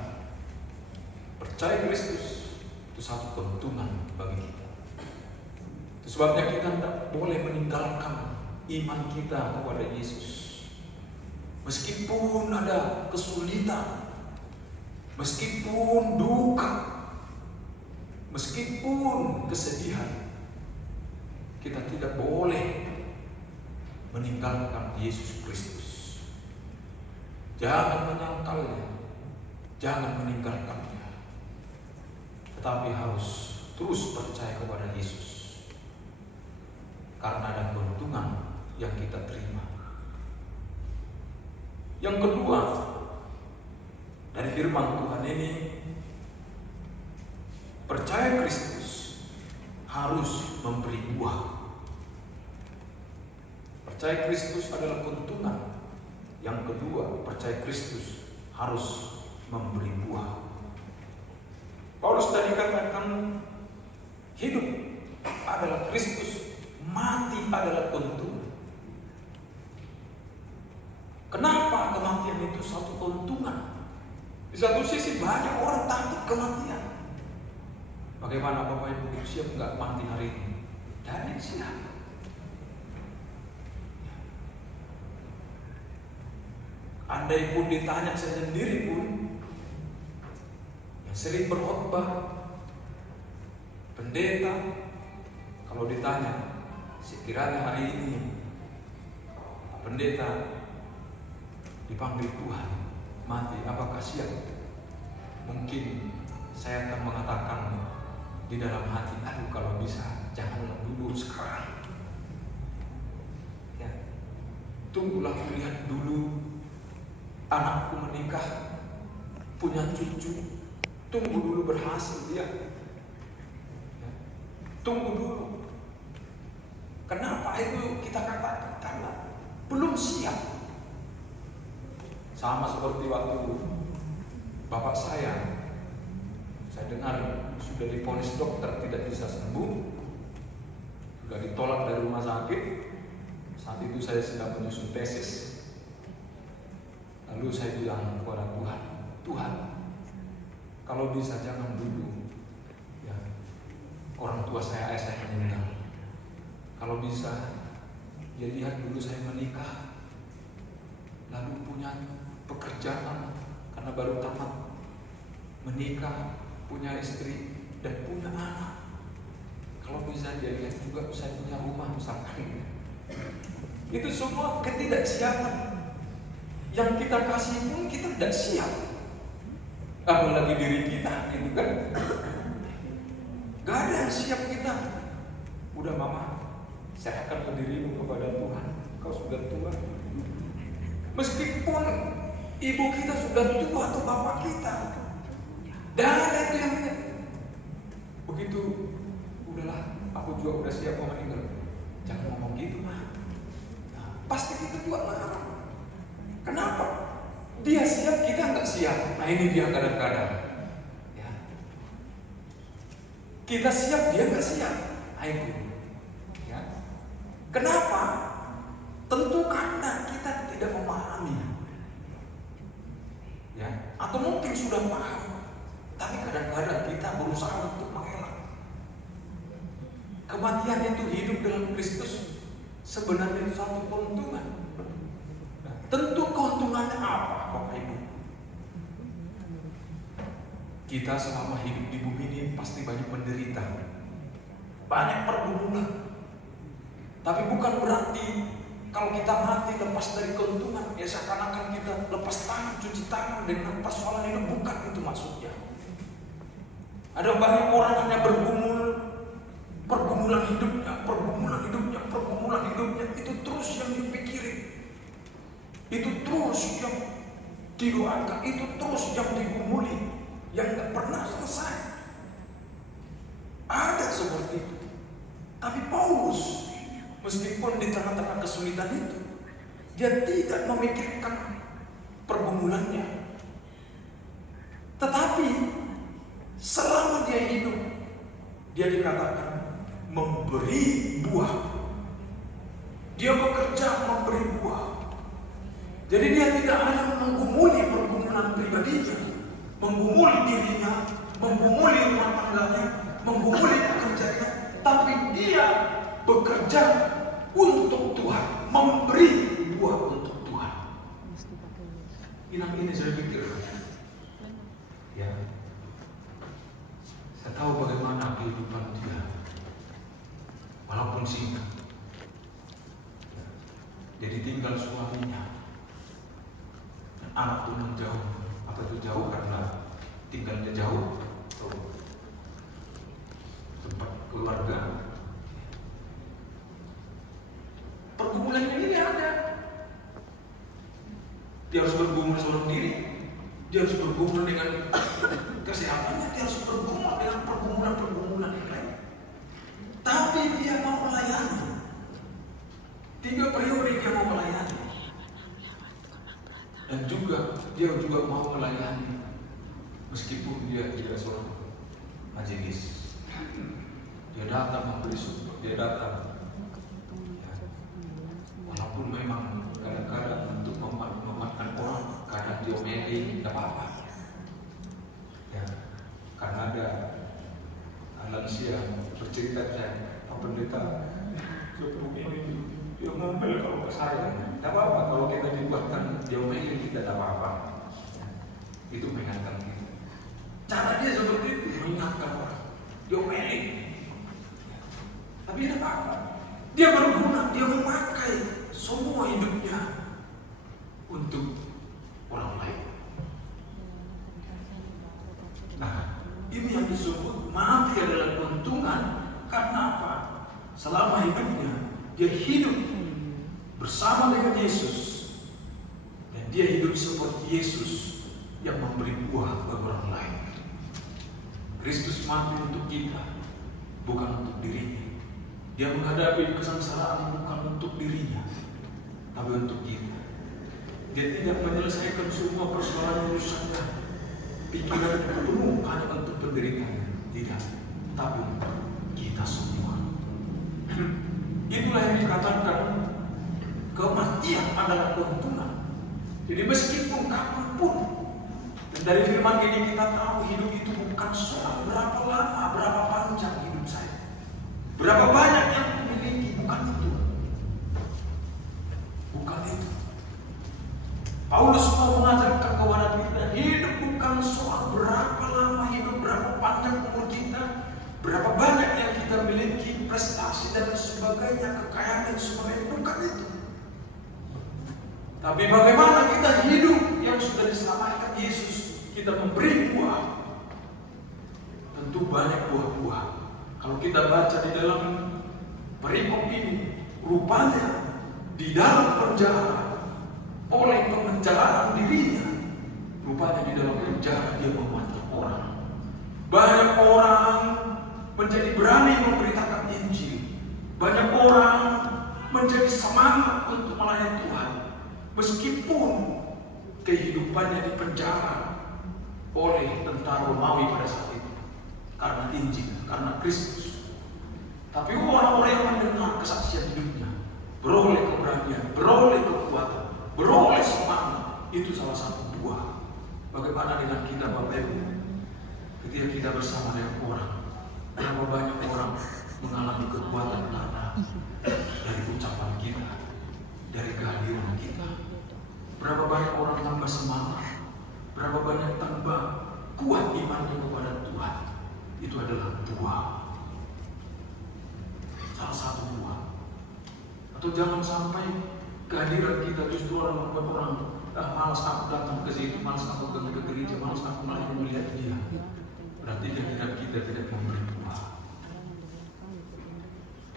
percaya Kristus itu satu keuntungan bagi kita. Itu sebabnya kita tidak boleh meninggalkan iman kita kepada Yesus. Meskipun ada kesulitan, meskipun duka, meskipun kesedihan, kita tidak boleh meninggalkan Yesus Kristus. Jangan menyangkalnya, jangan meninggalkannya, tetapi harus terus percaya kepada Yesus, karena ada keuntungan yang kita terima. Yang kedua, dari firman Tuhan ini, percaya Kristus harus memberi buah. Percaya Kristus adalah keuntungan. Yang kedua, percaya Kristus harus memberi buah. Paulus tadi katakan, hidup adalah Kristus, mati adalah keuntungan. Kenapa kematian itu satu keuntungan? Di satu sisi banyak orang takut kematian. Bagaimana Bapak Ibu siap nggak mati hari ini? Dari siapa? Andai pun ditanya saya sendiri pun, yang sering berkhotbah, Pendeta kalau ditanya, sekiranya hari ini pendeta dipanggil Tuhan mati, apakah siap? Mungkin saya akan mengatakan di dalam hati, aduh kalau bisa jangan dulu sekarang. Ya, tunggulah lihat dulu anakku menikah, punya cucu, tunggu dulu berhasil dia. Ya, tunggu dulu. Kenapa itu kita katakan? Karena belum siap. Sama seperti waktu bapak saya dengar sudah divonis dokter tidak bisa sembuh, sudah ditolak dari rumah sakit. Saat itu saya sedang menyusun tesis. Lalu saya bilang kepada Tuhan, Tuhan, kalau bisa jangan dulu ya, orang tua saya, ayah saya meninggal. Kalau bisa, ya lihat dulu saya menikah, lalu punya pekerjaan karena baru tamat menikah, punya istri dan punya anak. Kalau bisa dia lihat juga saya punya rumah misalkan. Itu semua ketidaksiapan. Yang kita kasih pun kita tidak siap. Apalagi diri kita, itu kan. Gak ada yang siap kita. Udah mama, serahkan dirimu kepada Tuhan. Kau sudah tua. Meskipun ibu kita sudah tua atau bapak kita, dan ada yang begitu, udahlah, aku juga udah siap mau meninggal. Jangan ngomong gitu mah. Nah, pasti kita juga marah. Kenapa? Dia siap, kita nggak siap. Nah ini dia kadang-kadang. Ya. Kita siap, dia nggak siap. Nah itu. Ya. Kenapa? Tentu karena kita tidak memahami. Ya. Atau mungkin sudah paham, tapi kadang-kadang kita berusaha untuk mengelak. Kematian itu hidup dalam Kristus sebenarnya itu satu keuntungan. Nah, tentu keuntungannya apa, Bapak Ibu? Kita selama hidup di bumi ini pasti banyak menderita, banyak pergumulan. Tapi bukan berarti kalau kita mati lepas dari keuntungan, ya seakan-akan kita lepas tangan, cuci tangan dengan persoalan hidup. Bukan itu maksudnya. Ada banyak orang hanya bergumul, pergumulan hidupnya itu terus yang dipikirin, itu terus yang didoakan, itu terus yang digumuli, yang tidak pernah selesai. Ada seperti itu. Tapi Paulus, meskipun di tengah-tengah kesulitan itu, dia tidak memikirkan pergumulannya. Tetapi selama dia hidup, dia dikatakan memberi buah. Dia bekerja memberi buah. Jadi dia tidak hanya menggumuli pergumulan pribadinya, menggumuli dirinya, menggumuli rumah tangganya, menggumuli pekerjaannya, tapi dia bekerja untuk Tuhan, memberi buah untuk Tuhan. Ini saya pikir, ya, saya tahu bagaimana kehidupan dia, walaupun singkat. Jadi tinggal suaminya, dan anak pun menjauh. Apa itu jauh? Karena tinggalnya jauh, tempat keluarga. Pergumulan ini ada. Dia harus bergumul seorang diri, dia harus bergumul dengan kesehatannya, dia harus bergumul dengan pergumulan yang lain. Tapi dia mau melayani. 3 periode dia mau melayani. Dan juga dia juga mau melayani meskipun dia tidak seorang majelis. Dia datang memberi support, dia datang. Walaupun memang kadang-kadang untuk memakan orang, kadang diomeli, tidak apa-apa. Ya, karena ada lansia bercerita saya, Pak Pendeta, dia ngomel kalau ke saya, tidak apa-apa. Kalau kita dibuatkan diomeli, tidak apa-apa. Itu mengingatkan kita. Cara dia seperti itu, mengingatkan orang, diomeli. Tapi ada apa? Dia berguna, dia memakai semua hidupnya untuk orang lain. Nah, ini yang disebut mati adalah keuntungan. Karena apa? Selama hidupnya dia hidup bersama dengan Yesus, dan dia hidup seperti Yesus yang memberi buah bagi orang lain. Kristus mati untuk kita, bukan untuk dirinya. Dia menghadapi kesengsaraan bukan untuk dirinya, tapi untuk kita. Dia tidak menyelesaikan semua persoalan urusannya, pikiran penuh hanya untuk penderitaan. Tidak, tapi untuk kita semua. Itulah yang dikatakan kematian adalah keuntungan. Jadi meskipun kapanpun, dan dari firman ini kita tahu hidup itu bukan soal berapa lama, berapa panjang hidup saya, berapa banyak yang memiliki, bukan itu. Bukan itu. Paulus mau mengajarkan kepada kita, hidup bukan soal berapa lama hidup, berapa panjang umur kita, berapa banyak yang kita miliki, prestasi dan sebagainya, kekayaan dan sebagainya, bukan itu. Tapi bagaimana kita hidup yang sudah diselamatkan Yesus, kita memberi buah. Tentu banyak buah-buah. Kalau kita baca di dalam perikop ini, rupanya di dalam penjara, oleh pemenjaraan dirinya, rupanya di dalam penjara dia membantu orang. Banyak orang menjadi berani memberitakan Injil. Banyak orang menjadi semangat untuk melayani Tuhan, meskipun kehidupannya di penjara oleh tentara Romawi pada saat itu, karena Injil, karena Kristus. Tapi orang-orang yang mendengar kesaksian hidupnya, beroleh keberanian, beroleh kekuatan, beroleh semangat. Itu salah satu buah. Bagaimana dengan kita, Bapak Ibu? Ketika kita bersama dengan orang, berapa banyak orang mengalami kekuatan karena dari ucapan kita, dari kehadiran kita. Berapa banyak orang tambah semangat, berapa banyak tambah kuat imannya kepada Tuhan. Itu adalah buah. Salah satu buah. Atau jangan sampai kehadiran kita justru orang membuat orang malas aku datang ke situ, malas aku ke gereja, malas aku melayani melihat dia. Berarti kehadiran kita tidak memberi buah.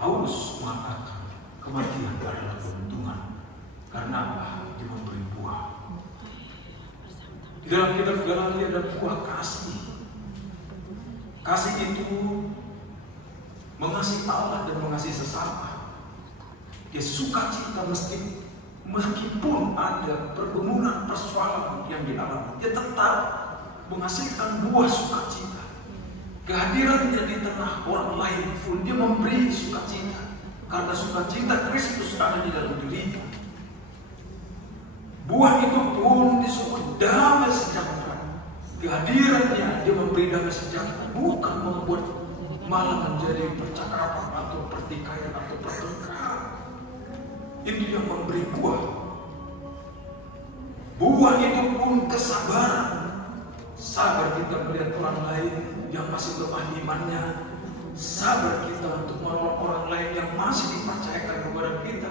Paulus mengatakan kematian adalah keuntungan. Karena apa? Dia memberi buah. Di dalam kitab Galatia ada buah kasih. Kasih itu mengasihi Allah dan mengasihi sesama. Dia suka cita meskipun ada pergumulan, persoalan yang dialami, dia tetap menghasilkan buah sukacita. Kehadirannya di tengah orang lain pun dia memberi sukacita, karena sukacita Kristus ada di dalam dirinya. Buah itu pun disebut damai sejahtera. Kehadirannya dia memberi damai sejahtera, bukan membuat malah menjadi percakapan atau pertikaian atau pertengkaran. Itu yang memberi buah. Buah itu pun kesabaran. Sabar kita melihat orang lain yang masih lemah imannya. Sabar kita untuk menolong orang lain yang masih dipercayakan kepada kita.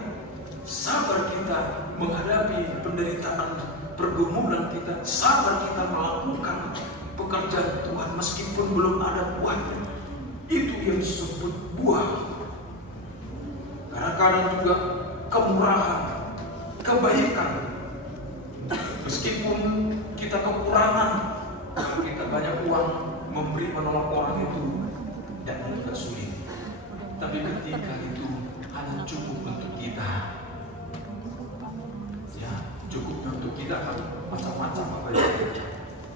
Sabar kita menghadapi penderitaan, pergumulan kita. Sabar kita melakukan pekerjaan Tuhan meskipun belum ada buahnya. Itu yang disebut buah. Kadang-kadang juga kemurahan, kebaikan. Meskipun kita kekurangan, kita banyak uang, memberi menolong orang itu tidak sulit. Tapi ketika itu hanya cukup untuk kita, ya cukup untuk kita kan macam-macam apa ya,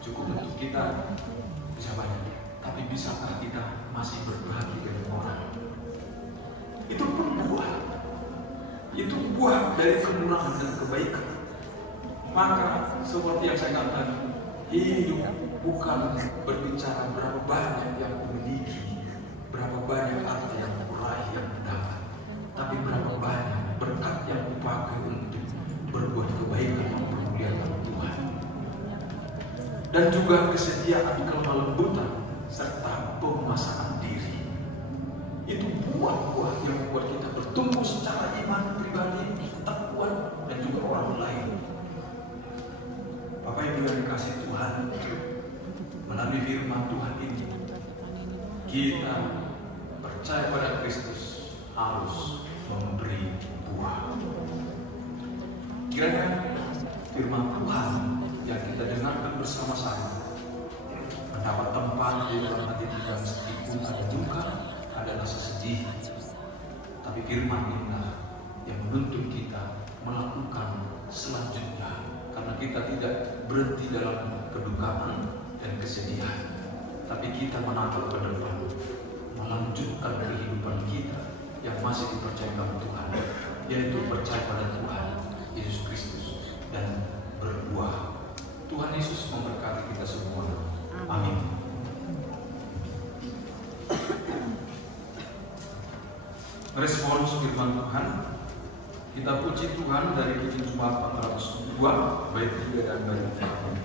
cukup untuk kita bisa banyak. Tapi bisakah kita masih berbagi dengan orang? Itu pun buah. Itu buah dari kemurahan dan kebaikan. Maka seperti yang saya katakan, hidup bukan berbicara berapa banyak yang memiliki, berapa banyak harta yang meraih yang mendapat, tapi berapa banyak berkat yang dipakai untuk berbuat kebaikan dan memuliakan Tuhan. Dan juga kesetiaan, kelemah lembutan, serta pemasangan diri. Itu buah-buah firman Tuhan ini, kita percaya pada Kristus harus memberi buah. Kiranya firman Tuhan yang kita dengarkan bersama-sama mendapat tempat di dalam hati kita, meskipun ada duka, ada rasa sedih. Tapi firman inilah yang menuntun kita melakukan selanjutnya, karena kita tidak berhenti dalam kedukaan dan kesedihan, tapi kita menatap ke depan, melanjutkan kehidupan kita yang masih dipercayakan Tuhan, yaitu percaya pada Tuhan Yesus Kristus dan berbuah. Tuhan Yesus memberkati kita semua. Amin. Respons firman Tuhan, kita puji Tuhan dari Puji Jumat 402 bait 3 dan bait 4.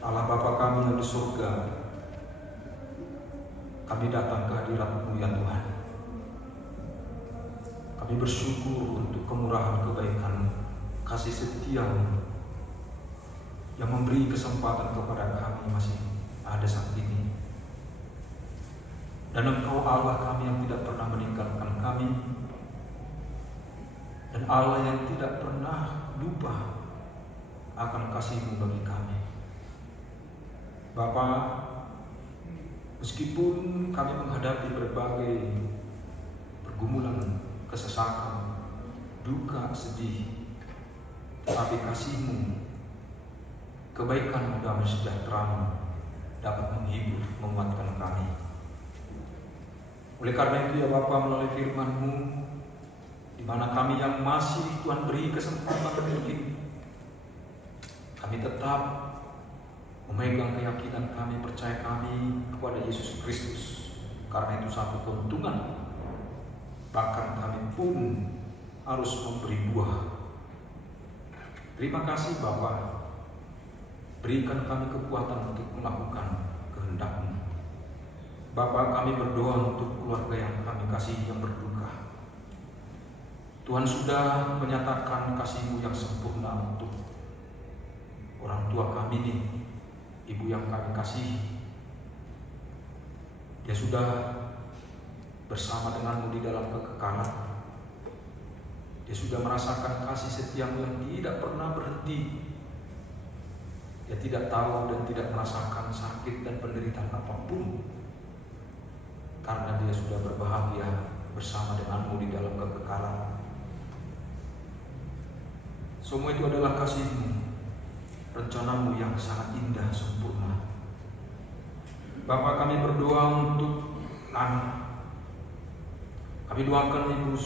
Allah Bapa kami yang di surga, kami datang ke hadirat-Mu ya Tuhan. Kami bersyukur untuk kemurahan kebaikan, kasih setia-Mu yang memberi kesempatan kepada kami masih ada saat ini. Dan Engkau Allah kami yang tidak pernah meninggalkan kami, dan Allah yang tidak pernah lupa akan kasih-Mu bagi kami. Bapa, meskipun kami menghadapi berbagai pergumulan, kesesakan, duka, sedih, tetapi kasih-Mu, kebaikan-Mu, damai sejahtera-Mu dapat menghibur, menguatkan kami. Oleh karena itu ya Bapa, melalui firman-Mu, di mana kami yang masih Tuhan beri kesempatan ini, kami tetap memegang keyakinan kami, percaya kami kepada Yesus Kristus. Karena itu satu keuntungan, bahkan kami pun harus memberi buah. Terima kasih Bapa, berikan kami kekuatan untuk melakukan kehendak-Mu. Bapa, kami berdoa untuk keluarga yang kami kasihi yang berduka. Tuhan sudah menyatakan kasih-Mu yang sempurna untuk orang tua kami ini, ibu yang kami kasihi. Dia sudah bersama dengan-Mu di dalam kekekalan. Dia sudah merasakan kasih setia-Mu yang tidak pernah berhenti. Dia tidak tahu dan tidak merasakan sakit dan penderitaan apapun, karena dia sudah berbahagia bersama dengan-Mu di dalam kekekalan. Semua itu adalah kasih-Mu, rencana-Mu yang sangat indah, sempurna. Bapa, kami berdoa untuk anak. Kami doakan Ibu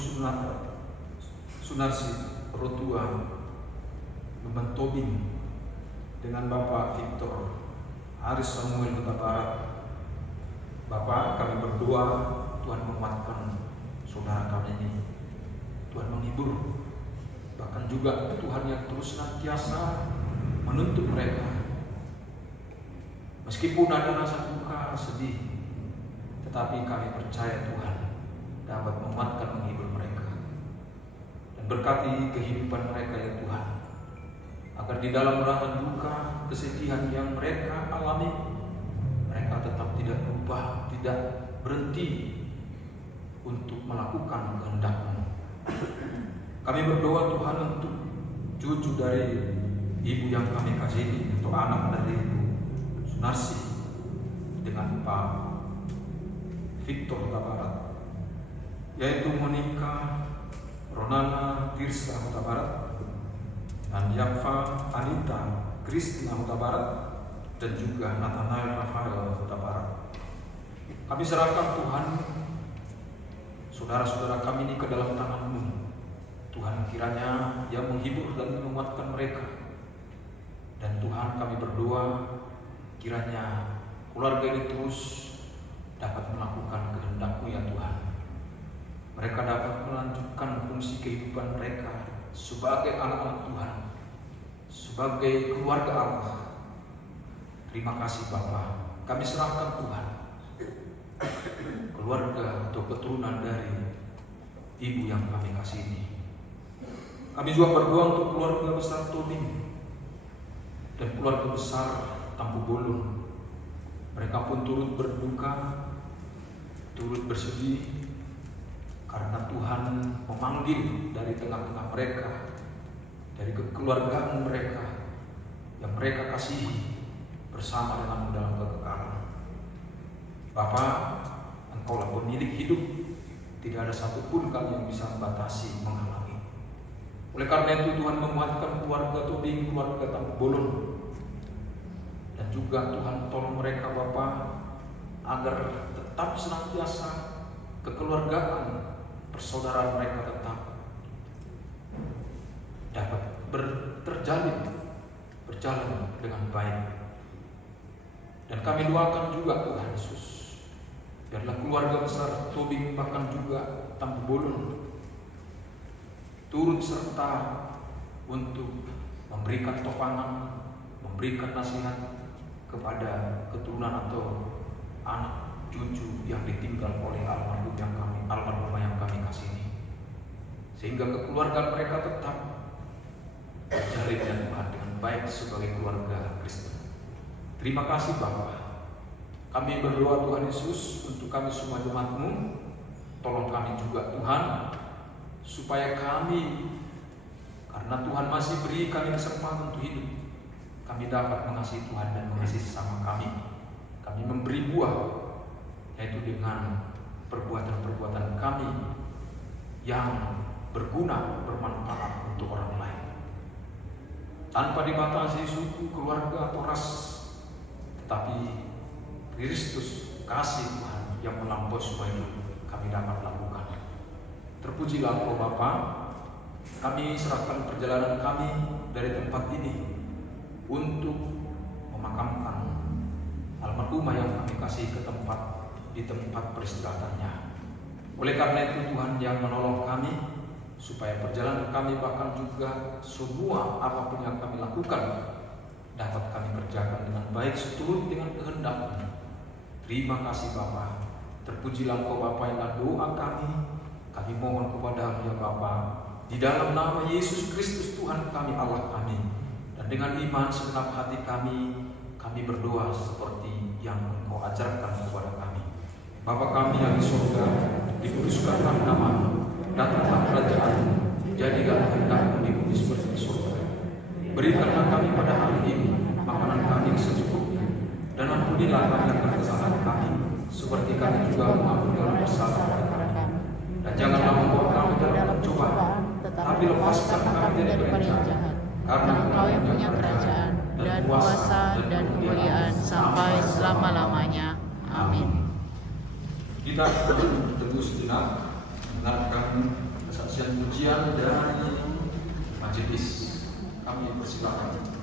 Sunarsi Rotua Tobing dengan Bapak Victor Haris Samuel Huta Barat. Bapak, kami berdoa Tuhan menguatkan saudara kami ini, Tuhan menghibur, bahkan juga Tuhan yang terus senantiasa menuntut mereka. Meskipun ada rasa duka, sedih, tetapi kami percaya Tuhan dapat menguatkan, menghibur mereka. Dan berkati kehidupan mereka ya Tuhan, agar di dalam rasa duka, kesedihan yang mereka alami, mereka tetap tidak lupa, tidak berhenti untuk melakukan kehendak-Mu. Kami berdoa Tuhan untuk cucu dari Ibu yang kami kasihi, untuk anak dari Ibu Sunarsi dengan Pak Victor Huta Barat, yaitu Monica Ronana Tirsa Huta Barat dan Yafa Anita Kristina Huta Barat dan juga Nathanael Rafael Huta Barat. Kami serahkan Tuhan saudara-saudara kami ini ke dalam tangan-Mu. Tuhan, kiranya yang menghibur dan menguatkan mereka. Dan Tuhan, kami berdoa kiranya keluarga ini terus dapat melakukan kehendak-Mu ya Tuhan. Mereka dapat melanjutkan fungsi kehidupan mereka sebagai anak-anak Tuhan, sebagai keluarga Allah. Terima kasih Bapa. Kami serahkan Tuhan keluarga atau keturunan dari Ibu yang kami kasih ini. Kami juga berdoa untuk keluarga besar Tobing dan keluarga besar Tampu Bolon. Mereka pun turut berduka, turut bersedih, karena Tuhan memanggil dari tengah-tengah mereka, dari kekeluargaan mereka yang mereka kasihi, bersama dengan dalam kekekalan. Bapa, Engkaulah pemilik hidup, tidak ada satupun kami yang bisa membatasi, menghalangi. Oleh karena itu Tuhan menguatkan keluarga Tobing, keluarga Tampu Bolon, dan juga Tuhan tolong mereka Bapa agar tetap senantiasa kekeluargaan persaudaraan mereka tetap dapat berjalan dengan baik. Dan kami doakan juga Tuhan Yesus, biarlah keluarga besar Tobing bahkan juga Tampu Bolon turut serta untuk memberikan topangan, memberikan nasihat kepada keturunan atau anak cucu yang ditinggal oleh almarhumah yang kami kasih ini, sehingga kekeluargaan mereka tetap terjalin ya Tuhan dengan baik sebagai keluarga Kristen. Terima kasih Bapa. Kami berdoa Tuhan Yesus untuk kami semua jemaat-Mu. Tolong kami juga Tuhan, supaya kami, karena Tuhan masih beri kami kesempatan untuk hidup, kami dapat mengasihi Tuhan dan mengasihi sesama kami. Kami memberi buah, yaitu dengan perbuatan-perbuatan kami yang berguna, bermanfaat untuk orang lain, tanpa dibatasi suku, keluarga, atau ras, tetapi Kristus, kasih Tuhan yang melampaui semua itu kami dapat lakukan. Terpujilah Engkau Bapa. Kami serahkan perjalanan kami dari tempat ini untuk memakamkan almarhumah yang kami kasih di tempat peristirahatannya. Oleh karena itu Tuhan yang menolong kami, supaya perjalanan kami bahkan juga semua apapun yang kami lakukan dapat kami kerjakan dengan baik seturut dengan kehendak-Mu. Terima kasih Bapa. Terpujilah Engkau Bapa yang doa kami. Kami mohon kepada-Mu ya Bapa, di dalam nama Yesus Kristus Tuhan kami, Allah kami, dan dengan iman segenap hati kami berdoa seperti yang Engkau ajarkan kepada kami. Bapa kami yang di surga, dikuduskanlah nama-Mu, datanglah kerajaan-Mu, jadilah kehendak-Mu di bumi seperti di surga. Berikanlah kami pada hari ini makanan kami yang secukupnya, dan ampunilah kami akan kesalahan kami, seperti kami juga mengampuni orang bersalah kepada kami. Dan janganlah membawa kami dalam pencobaan, tapi lepaskan kami dari jahat. Karena Engkau yang punya kerajaan dan kuasa dan kemuliaan sampai selama-lamanya. Amin. Kita berteduh sejenak mendengarkan kesaksian pujian dari majelis. Kami persilakan.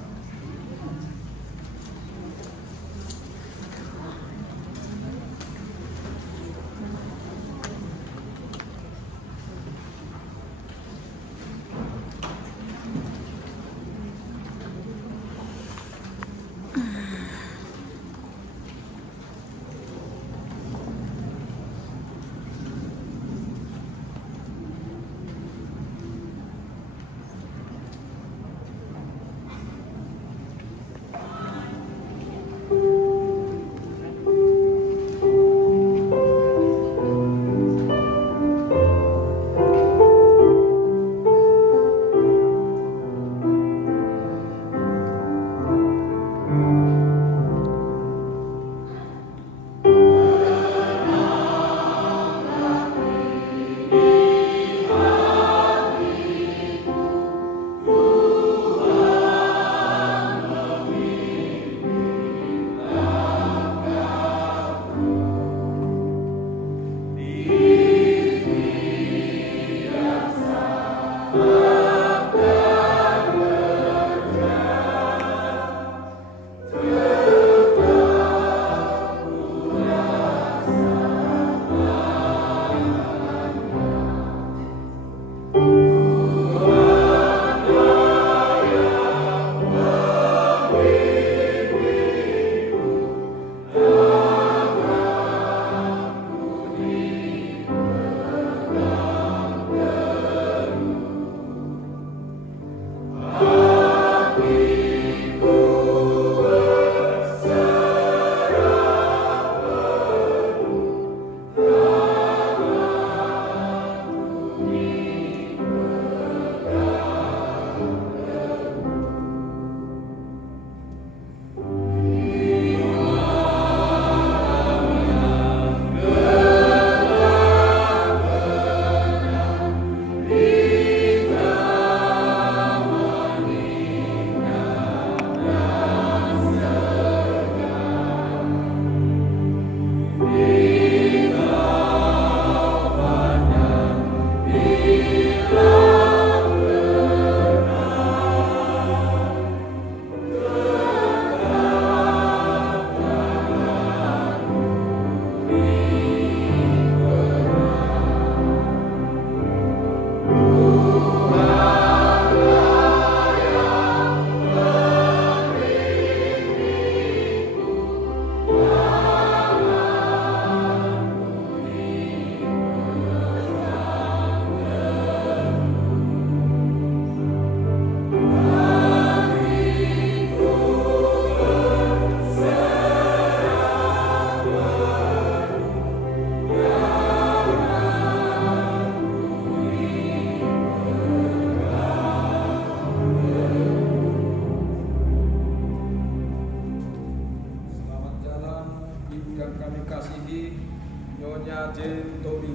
Nyonya Jen Tobi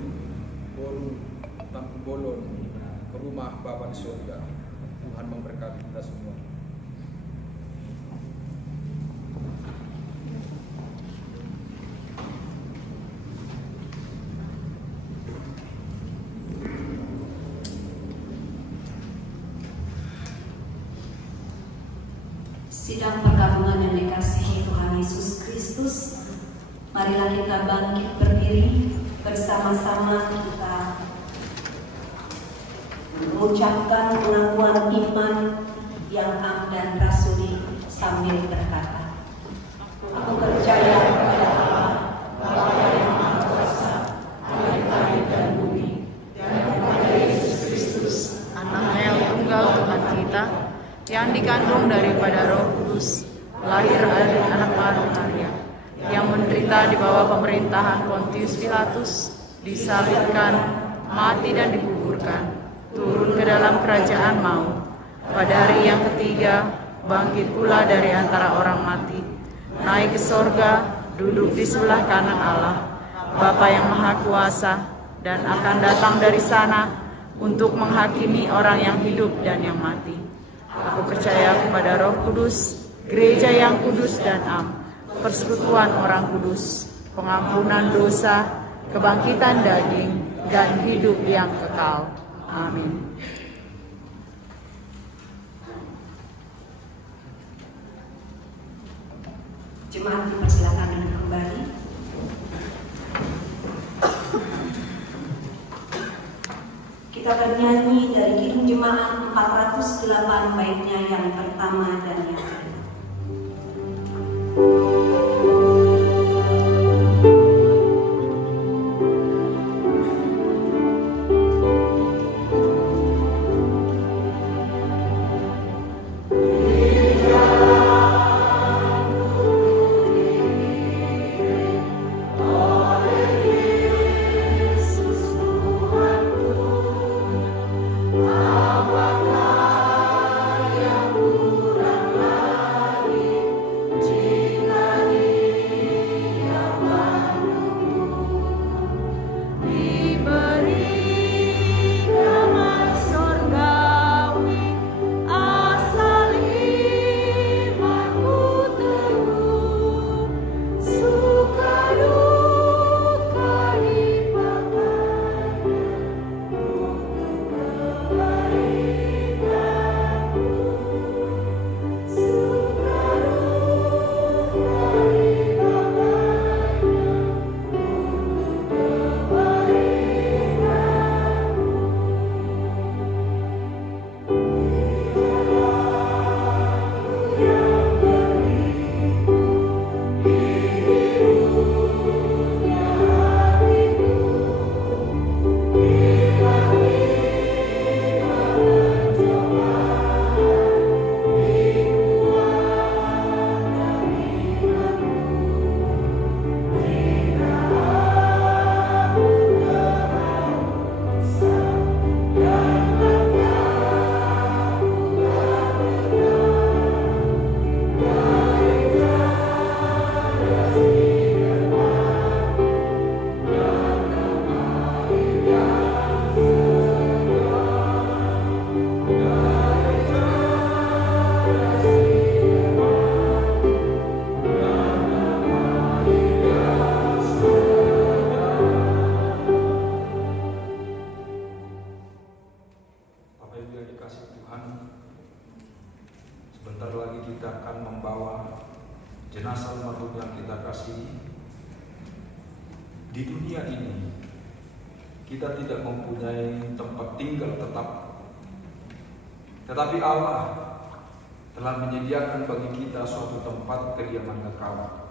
Boru Tampu Bolon ke rumah Bapa di surga. Tuhan memberkati kita semua. Sidang pergabungan yang dikasihi Tuhan Yesus Kristus, marilah kita bangkit berdiri bersama-sama, kita mengucapkan pengakuan iman yang am dan rasuli sambil berkata, aku percaya kepada Allah, Bapa yang Maha Kuasa, langit dan bumi, dan kepada Yesus Kristus, Anaknya yang tunggal Tuhan kita, yang dikandung daripada Roh Kudus, lahir dari anak Maria, yang menderita di bawah pemerintahan Pontius Pilatus, disalibkan, mati dan dikuburkan, turun ke dalam kerajaan maut, pada hari yang ketiga bangkit pula dari antara orang mati, naik ke sorga, duduk di sebelah kanan Allah, Bapa yang Maha Kuasa, dan akan datang dari sana untuk menghakimi orang yang hidup dan yang mati. Aku percaya kepada Roh Kudus, gereja yang kudus dan am, persekutuan orang kudus, pengampunan dosa, kebangkitan daging, dan hidup yang kekal. Amin. Jemaat dipersilakan duduk kembali. Kita bernyanyi dari Kidung Jemaat 408 baitnya yang pertama dan yang kedua. jenazah almarhum yang kita kasihi. Di dunia ini kita tidak mempunyai tempat tinggal tetap, tetapi Allah telah menyediakan bagi kita suatu tempat kediaman kekal.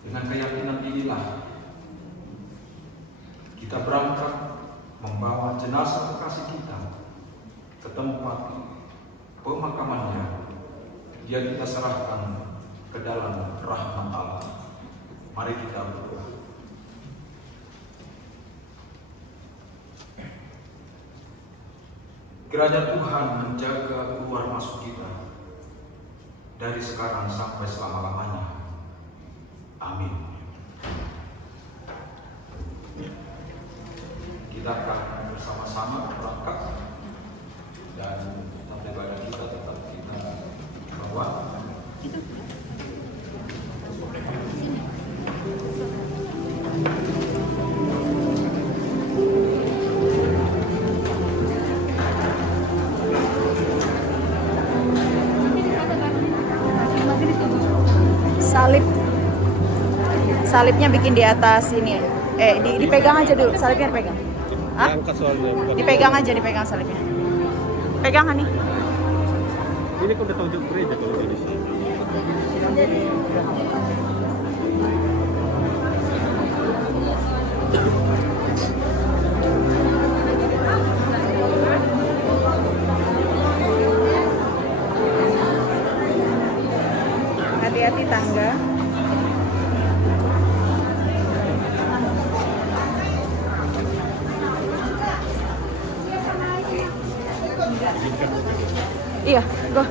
Dengan keyakinan inilah kita berangkat membawa jenazah kekasih kita ke tempat pemakamannya. Dia kita serahkan ke dalam rahmat Allah. Mari kita berdoa. Kiranya Tuhan menjaga keluar masuk kita dari sekarang sampai selama-lamanya. Amin. Kita akan bersama-sama berangkat dan tempat ibadah kita tetap kita bawa. Salibnya bikin di atas ini ya. Dipegang aja dulu, salibnya dipegang. Hah? Dipegang aja, dipegang salibnya. Pegang Hani. Ini kok udah tunjuk gereja kalau di sini. Hati-hati tangga. Iya, go.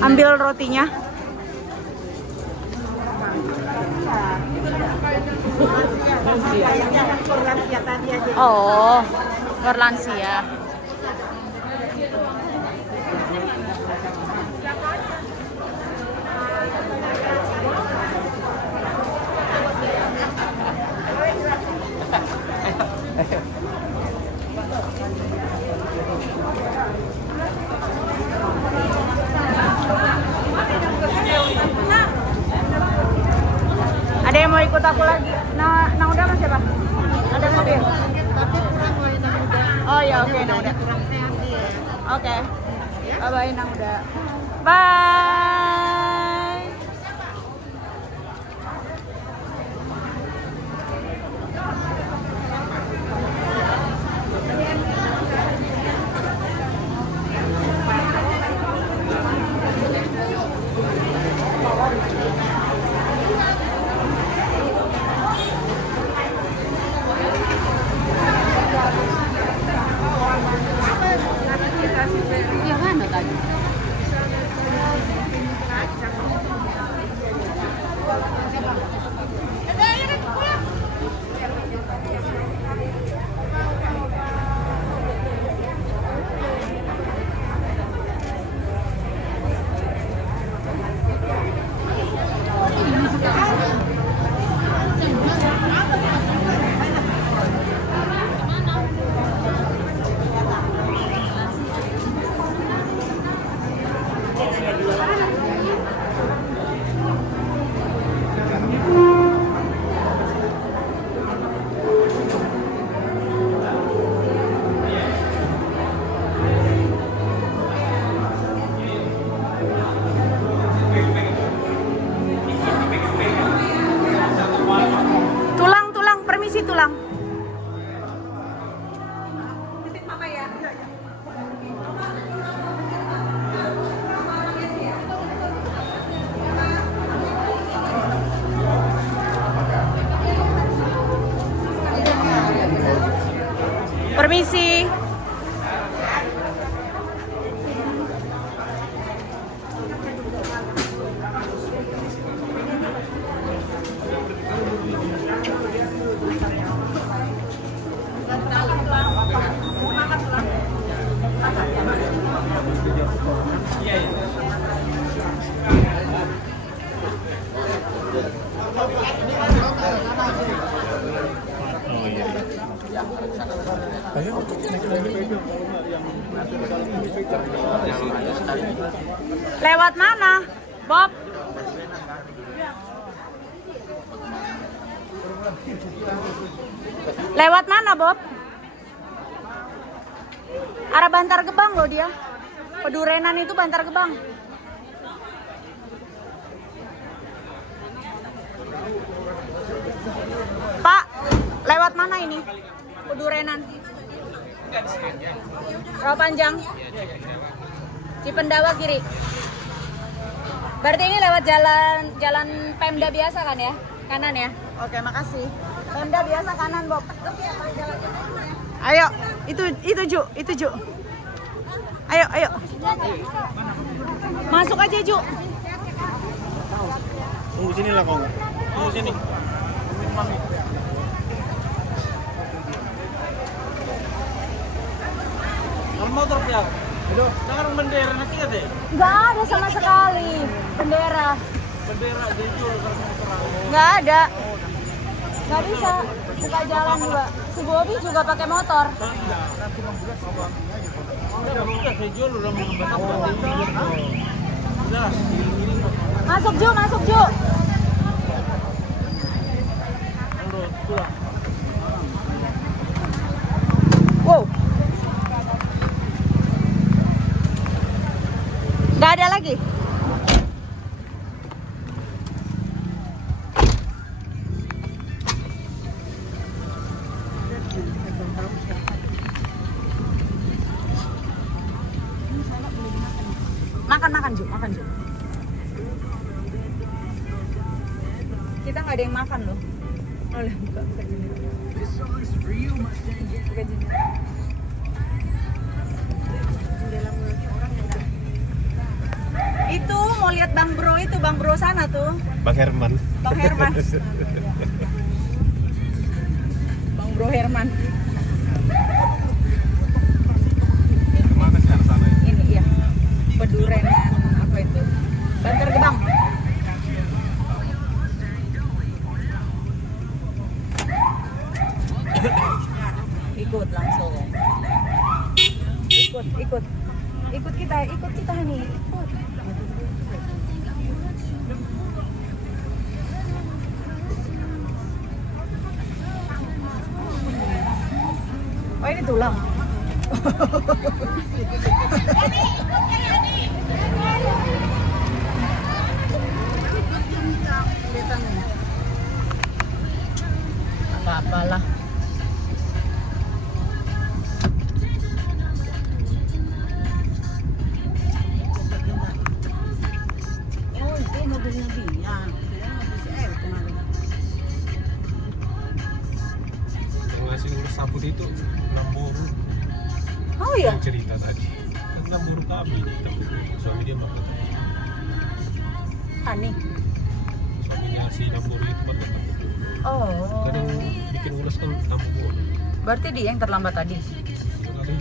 Ambil rotinya. Oh, berlansia. mau ikut aku lagi. Nah udah mas siapa? Ada mobil. Oh ya oke, nah udah. Oke. Bye nah udah. Bye. Tulang. Permisi. Lewat mana, Bob? Lewat mana, Bob? Arah Bantar Gebang loh dia. Pedurenan itu Bantar Gebang. Pak, lewat mana ini? Pedurenan. Rawa Panjang. Cipendawa kiri. Berarti ini lewat jalan Pemda biasa kan ya? Kanan ya? Oke, makasih. Pemda biasa kanan, Bob. Ayo, itu Ju. Ayo. Masuk aja, Ju. Tunggu sini lah kau. Tunggu sini. Motor ya. Sekarang bendera nanti ada? Nggak ada sama sekali bendera. Bendera dijual karena motor. Nggak ada. Nggak bisa buka jalan juga. Si Bobby juga pakai motor. Udah saya jual udah mau jelas. Masuk Ju. Wow. Nggak ada lagi. Makan Ju. Kita nggak ada yang makan loh. Oleh buka jendela. Buka jendela. Itu mau lihat Bang Bro sana tuh. Bang Herman. Bang Bro Herman. Mana sih arah sana? Ini iya. Pedurenan apa itu? Bantar Gebang. Ikut langsung. Ikut kita nih. Ikut. tulang. Apa-apalah. Oh, itu mobilnya dia. Yang ngasih ngurus sabun itu Lamburu. Oh iya. Yang cerita tadi. Kan Lamburu kami. Suami dia bakal. Ani. Suaminya si Lamburu itu bakal. Oh. Kadang bikin urus kan Lamburu. Berarti dia yang terlambat tadi. Kadang